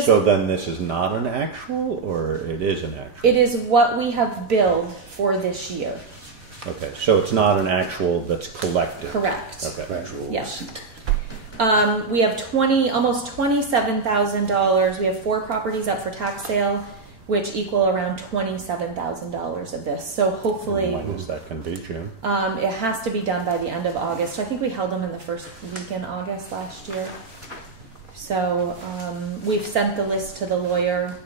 so then this is not an actual, or it is an actual? It is what we have billed for this year. Okay, so it's not an actual that's collected. Correct. Okay. Actual. Yes. We have almost $27,000. We have 4 properties up for tax sale, which equal around $27,000 of this. So hopefully, when is that going to be, June? It has to be done by the end of August. So I think we held them in the first week in August last year. So we've sent the list to the lawyer.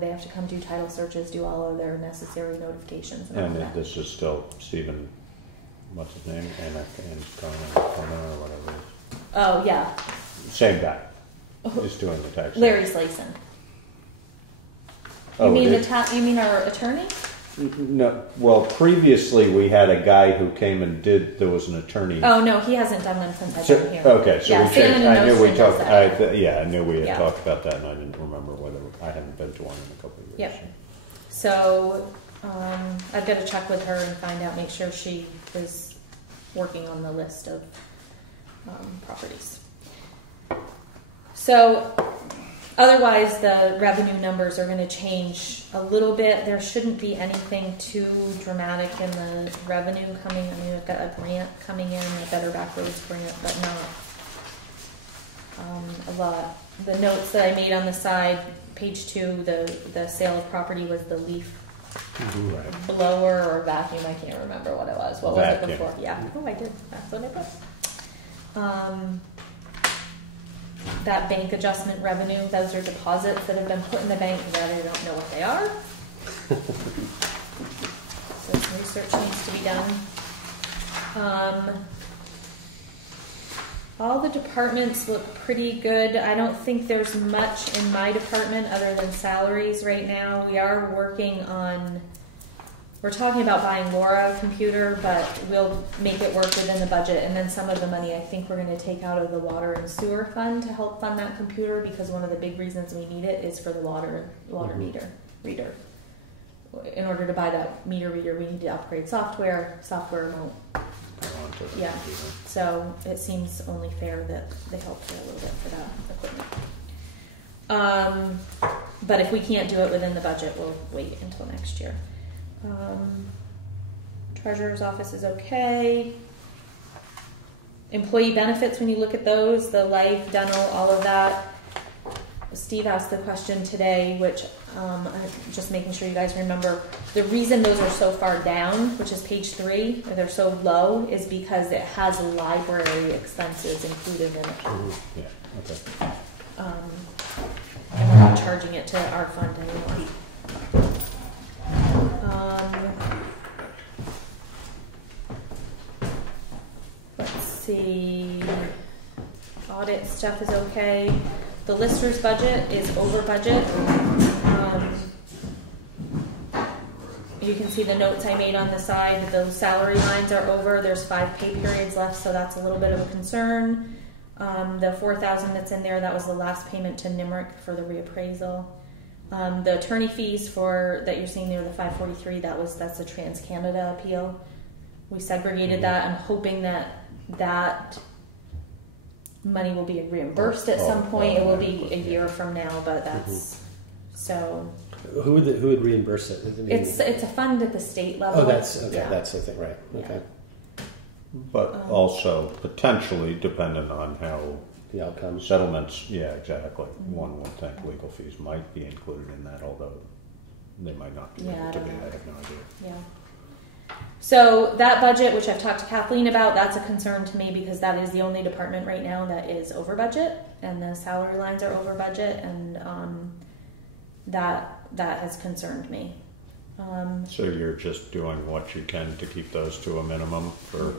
They have to come do title searches, do all of their necessary notifications. And all that. This is still Stephen, what's his name? Anna or whatever it is. Oh, yeah. Same guy. Just doing the tax. Larry Slayson. You mean our attorney? No. Well, previously we had a guy who came and there was an attorney. Oh no, he hasn't done them since I've been here. Okay, so yeah, we changed. I knew we talked. I knew we had talked about that, and I didn't remember whether I hadn't been to one in a couple of years. Yep. So I've got to check with her and find out, make sure she is working on the list of properties. So. Otherwise, the revenue numbers are going to change a little bit. There shouldn't be anything too dramatic in the revenue coming. I mean, we've got a grant coming in, a Better Back Roads grant, but not a lot. The notes that I made on the side, page 2, the sale of property was the leaf blower or vacuum. I can't remember what it was. What was it before? Yeah. Oh, I did. That's what it was. That bank adjustment revenue, those are deposits that have been put in the bank and I don't know what they are. So some research needs to be done. All the departments look pretty good. I don't think there's much in my department other than salaries right now. We are working on, we're talking about buying Laura a computer, but we'll make it work within the budget. And then some of the money I think we're going to take out of the water and sewer fund to help fund that computer, because one of the big reasons we need it is for the water meter reader. In order to buy that meter reader, we need to upgrade software. Software won't. Yeah. So it seems only fair that they help pay a little bit for that equipment. But if we can't do it within the budget, we'll wait until next year. Treasurer's office is okay. Employee benefits, when you look at those, the life, dental, all of that, Steve asked the question today, which I'm just making sure you guys remember. The reason those are so far down, which is page 3, or they're so low, is because it has library expenses included in it. Yeah, okay. And we're not charging it to our fund anymore. Let's see. Audit stuff is okay. The lister's budget is over budget. You can see the notes I made on the side. Those salary lines are over. There's 5 pay periods left, so that's a little bit of a concern. The $4,000 that's in there, that was the last payment to Nimerick for the reappraisal. The attorney fees that you're seeing there, the $543, that's a Trans-Canada appeal. We segregated that. I'm hoping that money will be reimbursed at some point. It will be a year from now, but that's so. Who would reimburse it? It's a fund at the state level. Oh, that's okay. Yeah. That's the thing, right? Okay. But also potentially dependent on how The outcome. settlements. Yeah, exactly. One would think legal fees might be included in that, although they might not be able to be. I have no idea. Yeah. So that budget, which I've talked to Kathleen about, that's a concern to me because that is the only department right now that is over budget, and the salary lines are over budget, and that has concerned me. So you're just doing what you can to keep those to a minimum for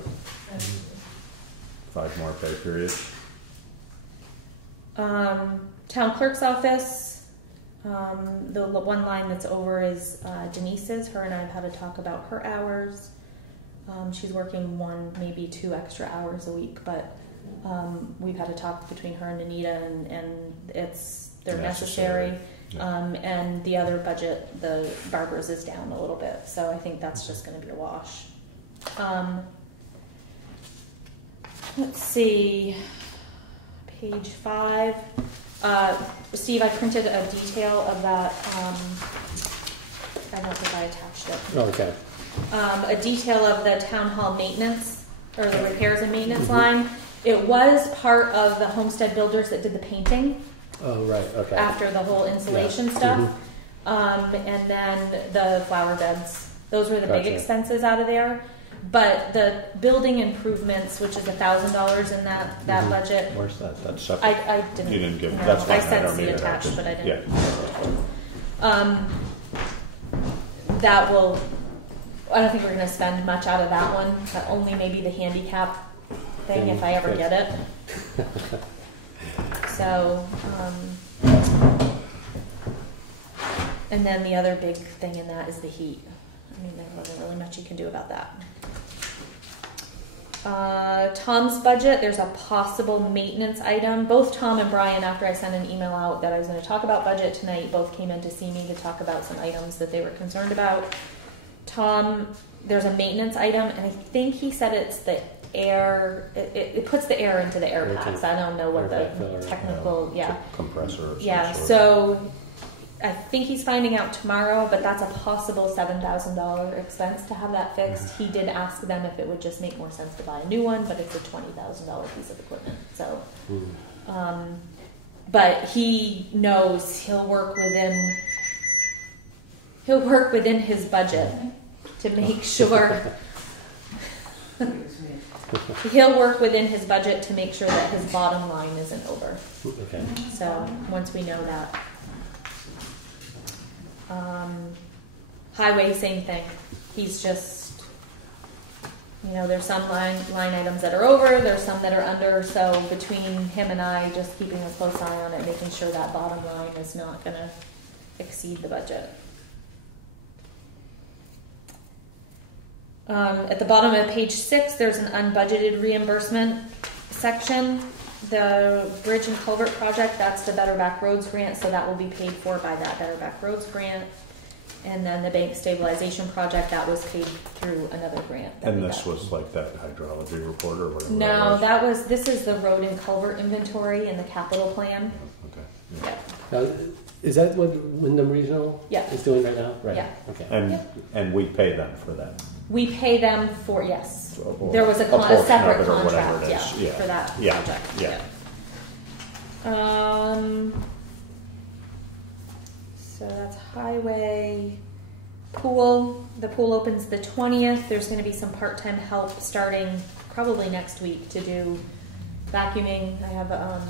5 more pay periods? Town clerk's office, the one line that's over is Denise's. Her and I have had a talk about her hours. She's working 1, maybe 2 extra hours a week, but we've had a talk between her and Anita, and they're necessary. Yeah. And the other budget, the Barbara's, is down a little bit, so I think that's just going to be a wash. Let's see, page 5. Steve, I printed a detail of that. I don't think I attached it. Oh, okay. A detail of the town hall maintenance, or the repairs and maintenance line. It was part of the Homestead Builders that did the painting. Oh, right, okay. After the whole insulation stuff. And then the flower beds. Those were the big expenses out of there. But the building improvements, which is $1,000 in that budget. Where's that? That's separate. I didn't. You didn't give. No, That's fine. I sent don't the need attached, it. but I didn't. Yeah. That will. I don't think we're going to spend much out of that one. But only maybe the handicap thing, if I ever get it. So, and then the other big thing in that is the heat. I mean, there wasn't really much you can do about that. Tom's budget, there's a possible maintenance item. Both Tom and Brian, after I sent an email out that I was going to talk about budget tonight, both came in to see me to talk about some items that they were concerned about. Tom, there's a maintenance item, and I think he said it's the air, it puts the air into the air packs. I don't know what the technical, compressor. Or yeah, so I think he's finding out tomorrow, but that's a possible $7,000 expense to have that fixed. He did ask them if it would just make more sense to buy a new one, but it's a $20,000 piece of equipment. So, but he knows he'll work within his budget to make sure. He'll work within his budget to make sure that his bottom line isn't over. Okay. So once we know that. Highway, same thing. He's just, there's some line items that are over, there's some that are under, so between him and I, just keeping a close eye on it, making sure that bottom line is not going to exceed the budget. At the bottom of page 6, there's an unbudgeted reimbursement section. The bridge and culvert project, that's the Better Back Roads grant, so that will be paid for by that Better Back Roads grant. And then the bank stabilization project, that was paid through another grant. And this was like that hydrology report or whatever? No, this is the road and culvert inventory and the capital plan. Okay. Yeah. Now, is that what Windham Regional is doing right now? Right. Yeah. Okay. And we pay them for that? We pay them for, yes. Or there was a separate contract, for that project. Yeah. So that's highway. Pool. The pool opens the 20th. There's going to be some part-time help starting probably next week to do vacuuming. I have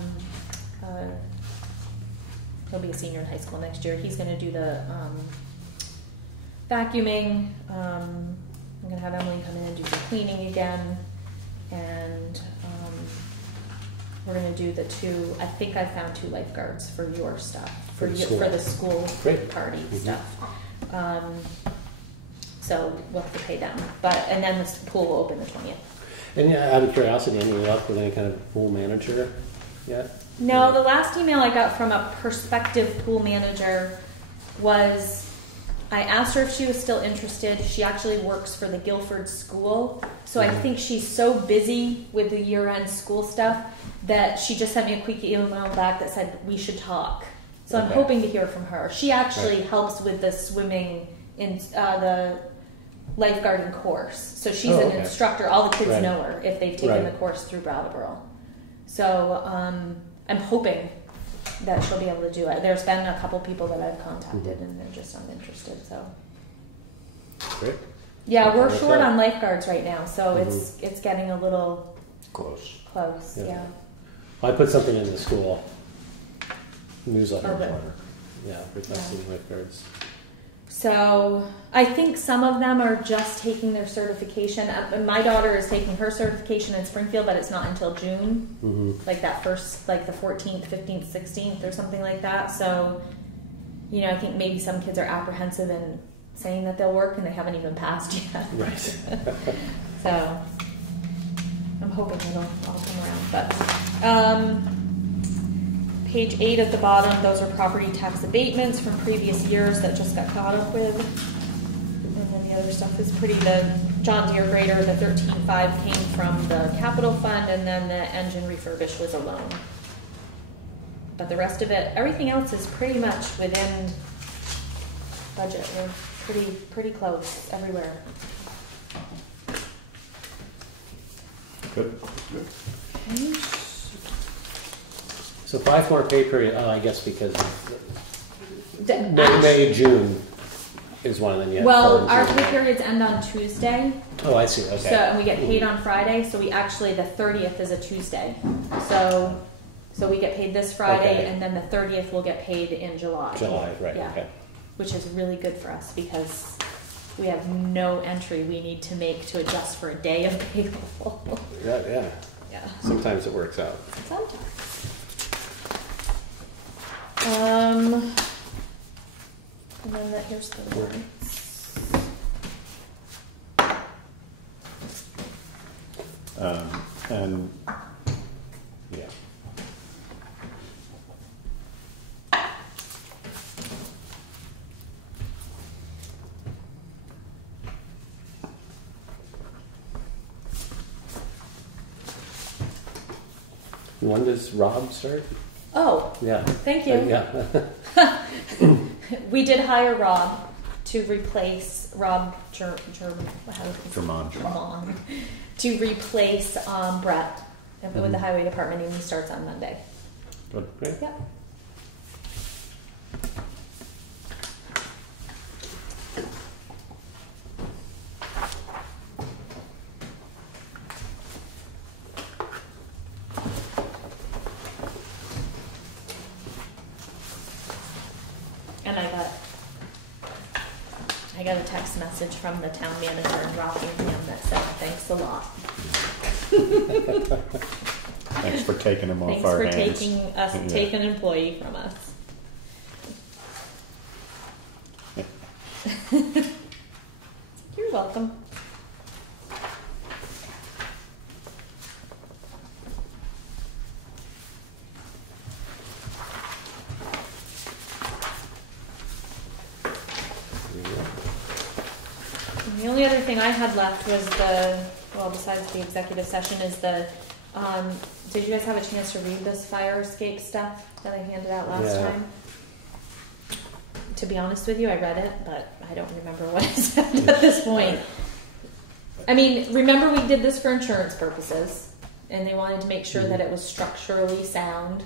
he'll be a senior in high school next year. He's going to do the vacuuming. I'm going to have Emily come in and do some cleaning again, and we're going to do the two. I think I found 2 lifeguards for your stuff for the school party stuff. So we'll have to pay them, and then the pool will open the 20th. And out of curiosity, any luck with any kind of pool manager yet? No, the last email I got from a prospective pool manager was, I asked her if she was still interested. She actually works for the Guilford school, so I think she's so busy with the year-end school stuff that she just sent me a quick email back that said we should talk. So I'm hoping to hear from her. She actually helps with the swimming in the lifeguarding course. So she's an instructor. All the kids know her if they've taken the course through Brattleboro. So I'm hoping that she'll be able to do it. There's been a couple people that I've contacted and they're just uninterested. So great. Yeah, we're short on lifeguards right now, so it's getting a little close. Yeah. I put something in the school newsletter. Yeah, requesting lifeguards. So I think some of them are just taking their certification. My daughter is taking her certification in Springfield, but it's not until June, like that first, like the 14th, 15th, 16th or something like that. So, I think maybe some kids are apprehensive in saying that they'll work and they haven't even passed yet. Right. So I'm hoping it'll all come around. But page 8 at the bottom, those are property tax abatements from previous years that just got caught up with. And then the other stuff is pretty, the John Deere grader, the 13.5 came from the capital fund, and then the engine refurbish was a loan. But the rest of it, everything else is pretty much within budget. We're pretty close everywhere. Good. Okay. So 5 more pay period, I guess because May, June is one, and then you have well, our pay periods end on Tuesday. Oh, I see. Okay. So, and we get paid on Friday, so we actually, the 30th is a Tuesday. So we get paid this Friday, and then the 30th we'll get paid in July. July, right, yeah. Okay. Which is really good for us because we have no entry we need to make to adjust for a day of payroll. Yeah. Sometimes it works out. Sometimes. And then here's the warrants. And yeah. When does Rob start? Oh, yeah. Thank you. Yeah. We did hire Rob to replace Rob Germon to replace Brett with the highway department, and he starts on Monday. Good. Great. Yeah. And I got a text message from the town manager in Rockingham that said, "Thanks a lot." Thanks for taking him off our hands. Thanks for taking an employee from us. You're welcome. And the only other thing I had left was besides the executive session, is did you guys have a chance to read this fire escape stuff that I handed out last time? To be honest with you, I read it, but I don't remember what it said at this point. I mean, remember we did this for insurance purposes, and they wanted to make sure that it was structurally sound,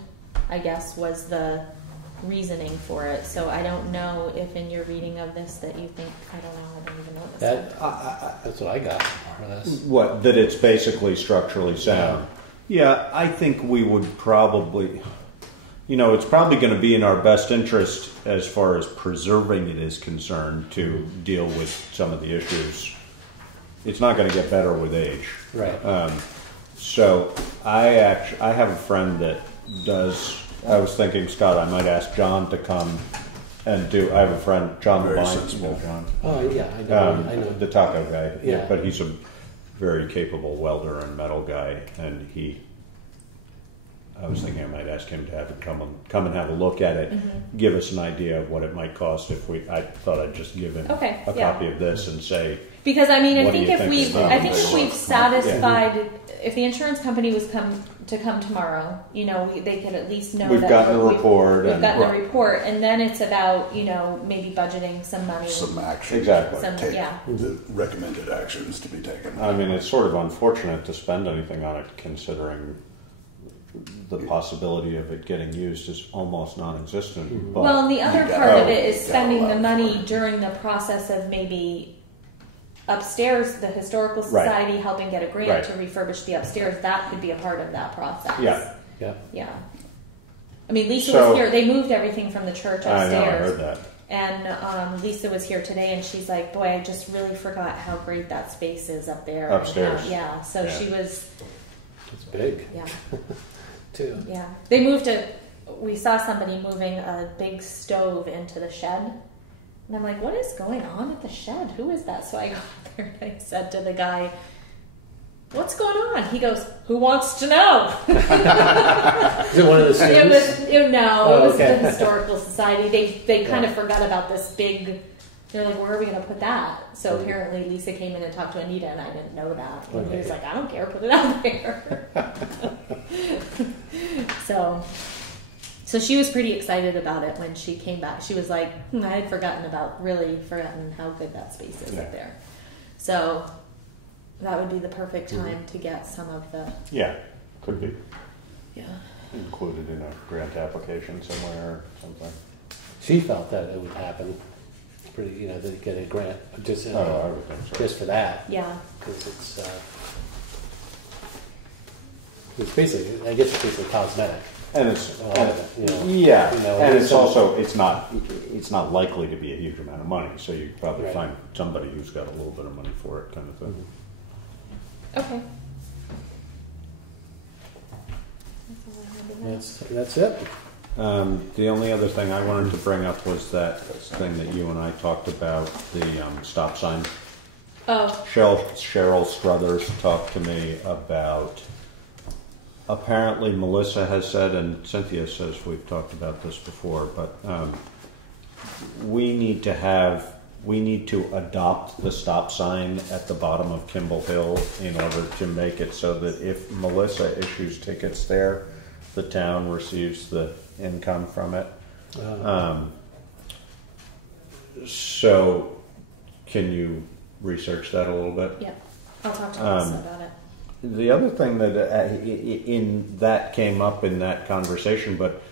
I guess was the reasoning for it. So I don't know if in your reading of this that you think, I don't even know this. That's what I got from this. What, that it's basically structurally sound? Yeah, I think we would probably, it's probably going to be in our best interest as far as preserving it is concerned to deal with some of the issues. It's not going to get better with age. Right. So I have a friend that does, I was thinking, Scott, I might ask John to come and do, I have a friend, John Very Levine. sensible. John. Oh, yeah, I know. The taco guy. Yeah. But he's a very capable welder and metal guy, and I was thinking I might ask him to have him come and have a look at it, give us an idea of what it might cost if I thought I'd just give him a copy of this and say, because I mean, I what do think you if think we've satisfied, if the insurance company was come tomorrow, they could at least know we've that gotten the report. We've gotten the report, and then it's about maybe budgeting some money, some action. Exactly. The recommended actions to be taken. I mean, it's sort of unfortunate to spend anything on it, considering the possibility of it getting used is almost non-existent. But well, and the other part of it is spending the money during the process of maybe upstairs, the Historical Society helping get a grant to refurbish the upstairs. That could be a part of that process. Yeah. I mean, Lisa was here. They moved everything from the church upstairs. I know, I heard that. And Lisa was here today, and she's like, "Boy, I just really forgot how great that space is up there." Upstairs. So she was. It's big. Yeah. Too. Yeah. They moved we saw somebody moving a big stove into the shed. And I'm like, what is going on at the shed? Who is that? So I got there and I said to the guy, what's going on? He goes, who wants to know? Is it one of the students? It was the Historical Society. They kind of forgot about this big, they're like, where are we going to put that? So apparently Lisa came in and talked to Anita, and I didn't know that. And he was like, I don't care, put it out there. So she was pretty excited about it when she came back. She was like, I had forgotten how good that space is up there. So that would be the perfect time to get some of the... Yeah, could be. Yeah. Included in a grant application somewhere or something. She felt that it would happen. It's pretty, to get a grant just, I would think so. just for that. Yeah. Because it's basically, I guess it's basically cosmetic. And it's and it's also it's not likely to be a huge amount of money, so you probably find somebody who's got a little bit of money for it, kind of thing. Okay. That's it. The only other thing I wanted to bring up was that thing that you and I talked about, the stop sign. Oh. Cheryl Struthers talked to me about. Apparently, Melissa has said, and Cynthia says we've talked about this before, but we need to adopt the stop sign at the bottom of Kimball Hill in order to make it so that if Melissa issues tickets there, the town receives the income from it. So, can you research that a little bit? Yeah, I'll talk to Melissa about it. The other thing that came up in that conversation, but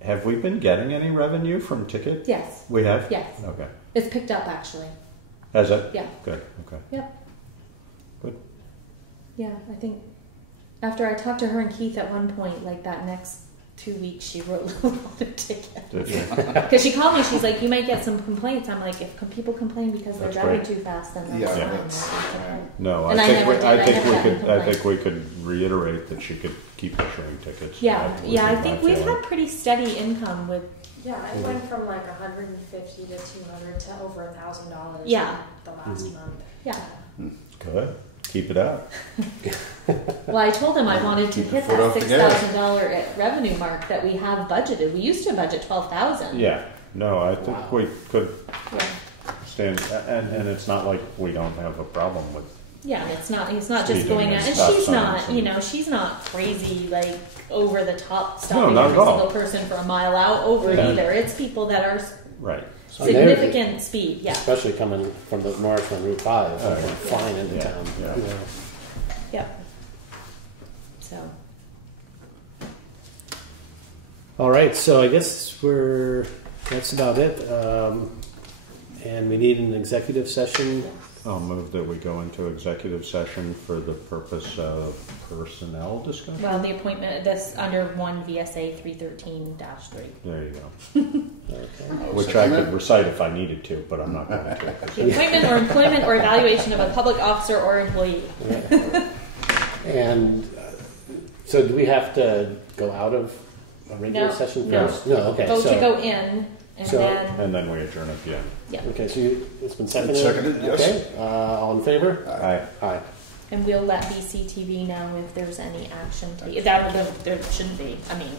have we been getting any revenue from tickets? Yes. We have? Yes. Okay. It's picked up, actually. Has it? Yeah. Good. Okay. Yep. Good. Yeah, I think after I talked to her and Keith at one point, like that next 2 weeks, she wrote a lot of tickets. Because she called me, she's like, you might get some complaints. I'm like, if people complain because they're driving too fast, then that's fine. No, And I think we could reiterate that she could keep issuing tickets. Yeah, I think we've had pretty steady income with. Yeah, it went from like 150 to 200 to over $1,000. Yeah. The last month. Yeah. Good. Keep it up. Well, I told him I wanted to hit that $6,000 revenue mark that we have budgeted. We used to budget $12,000. Yeah. No, I think we could stand, and it's not like we don't have a problem with. Yeah, it's not. He's not just going out, and she's not. She's not crazy like over the top stopping every single person for a mile out over either. It's people that are significant speed. Yeah, especially coming from the north on Route 5, flying into town. Yeah. So. All right, so I guess that's about it. And we need an executive session. I'll move that we go into executive session for the purpose of personnel discussion. Well, the appointment, this under 1 VSA 313-3. There you go. Okay. Which I could recite if I needed to, but I'm not going to. The appointment or employment or evaluation of a public officer or employee. And so do we have to go out of a regular session first? No, okay. Vote to go in, and then we adjourn at the end. Yeah. Okay, so it's been seconded? It's seconded, yes. Okay, all in favor? Aye. Aye. And we'll let BCTV know if there's any action taken. There shouldn't be. I mean,